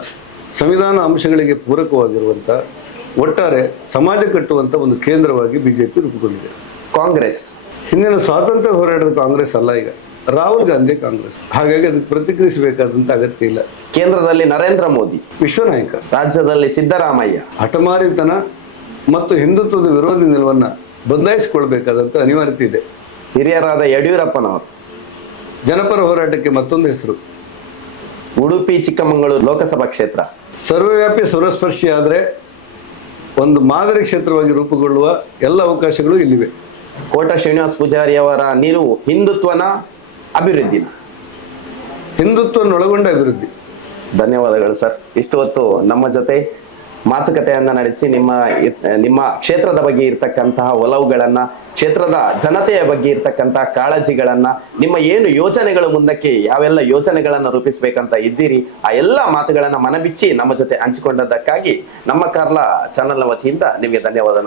ಸಂವಿಧಾನ ಅಂಶಗಳಿಗೆ ಪೂರಕವಾಗಿರುವಂಥ, ಒಟ್ಟಾರೆ ಸಮಾಜ ಕಟ್ಟುವಂಥ ಒಂದು ಕೇಂದ್ರವಾಗಿ ಬಿಜೆಪಿ ರೂಪುಗೊಂಡಿದೆ. ಕಾಂಗ್ರೆಸ್. ಹಿಂದಿನ ಸ್ವಾತಂತ್ರ್ಯ ಹೋರಾಟದ ಕಾಂಗ್ರೆಸ್ ಅಲ್ಲ, ಈಗ ರಾಹುಲ್ ಗಾಂಧಿ ಕಾಂಗ್ರೆಸ್. ಹಾಗಾಗಿ ಅದಕ್ಕೆ ಪ್ರತಿಕ್ರಿಯಿಸಬೇಕಾದಂಥ ಅಗತ್ಯ ಇಲ್ಲ. ಕೇಂದ್ರದಲ್ಲಿ ನರೇಂದ್ರ ಮೋದಿ ವಿಶ್ವನಾಯಕ. ರಾಜ್ಯದಲ್ಲಿ ಸಿದ್ದರಾಮಯ್ಯ. ಹಠಮಾರಿತನ ಮತ್ತು ಹಿಂದುತ್ವದ ವಿರೋಧಿ ನಿಲುವನ್ನು ಬದಲಾಯಿಸಿಕೊಳ್ಬೇಕಾದಂಥ ಅನಿವಾರ್ಯತೆ ಇದೆ. ಹಿರಿಯರಾದ ಯಡಿಯೂರಪ್ಪನವರು. ಜನಪರ ಹೋರಾಟಕ್ಕೆ ಮತ್ತೊಂದು ಹೆಸರು. ಉಡುಪಿ ಚಿಕ್ಕಮಗಳೂರು ಲೋಕಸಭಾ ಕ್ಷೇತ್ರ. ಸರ್ವವ್ಯಾಪಿ ಸರ್ವಸ್ಪರ್ಶಿ ಆದರೆ ಒಂದು ಮಾದರಿ ಕ್ಷೇತ್ರವಾಗಿ ರೂಪುಗೊಳ್ಳುವ ಎಲ್ಲ ಅವಕಾಶಗಳು ಇಲ್ಲಿವೆ. ಕೋಟ ಶ್ರೀನಿವಾಸ ಪೂಜಾರಿ ಅವರ ನಿಲುವು ಹಿಂದುತ್ವನ ಅಭಿವೃದ್ಧಿನ? ಹಿಂದುತ್ವನೊಳಗೊಂಡ ಅಭಿವೃದ್ಧಿ. ಧನ್ಯವಾದಗಳು ಸರ್. ಇಷ್ಟು ಹೊತ್ತು ನಮ್ಮ ಜೊತೆ ಮಾತುಕತೆಯನ್ನ ನಡೆಸಿ ನಿಮ್ಮ ಕ್ಷೇತ್ರದ ಬಗ್ಗೆ ಇರ್ತಕ್ಕಂತಹ ಒಲವುಗಳನ್ನ, ಕ್ಷೇತ್ರದ ಜನತೆಯ ಬಗ್ಗೆ ಇರ್ತಕ್ಕಂತಹ ಕಾಳಜಿಗಳನ್ನ, ನಿಮ್ಮ ಏನು ಯೋಚನೆಗಳು, ಮುಂದಕ್ಕೆ ಯಾವೆಲ್ಲ ಯೋಚನೆಗಳನ್ನ ರೂಪಿಸಬೇಕಂತ ಇದ್ದೀರಿ, ಆ ಎಲ್ಲ ಮಾತುಗಳನ್ನ ಮನಬಿಚ್ಚಿ ನಮ್ಮ ಜೊತೆ ಹಂಚಿಕೊಂಡದ್ದಕ್ಕಾಗಿ ನಮ್ಮ ಕಾರ್ಲಾ ಚಾನೆಲ್ನ ವತಿಯಿಂದ ನಿಮಗೆ ಧನ್ಯವಾದ.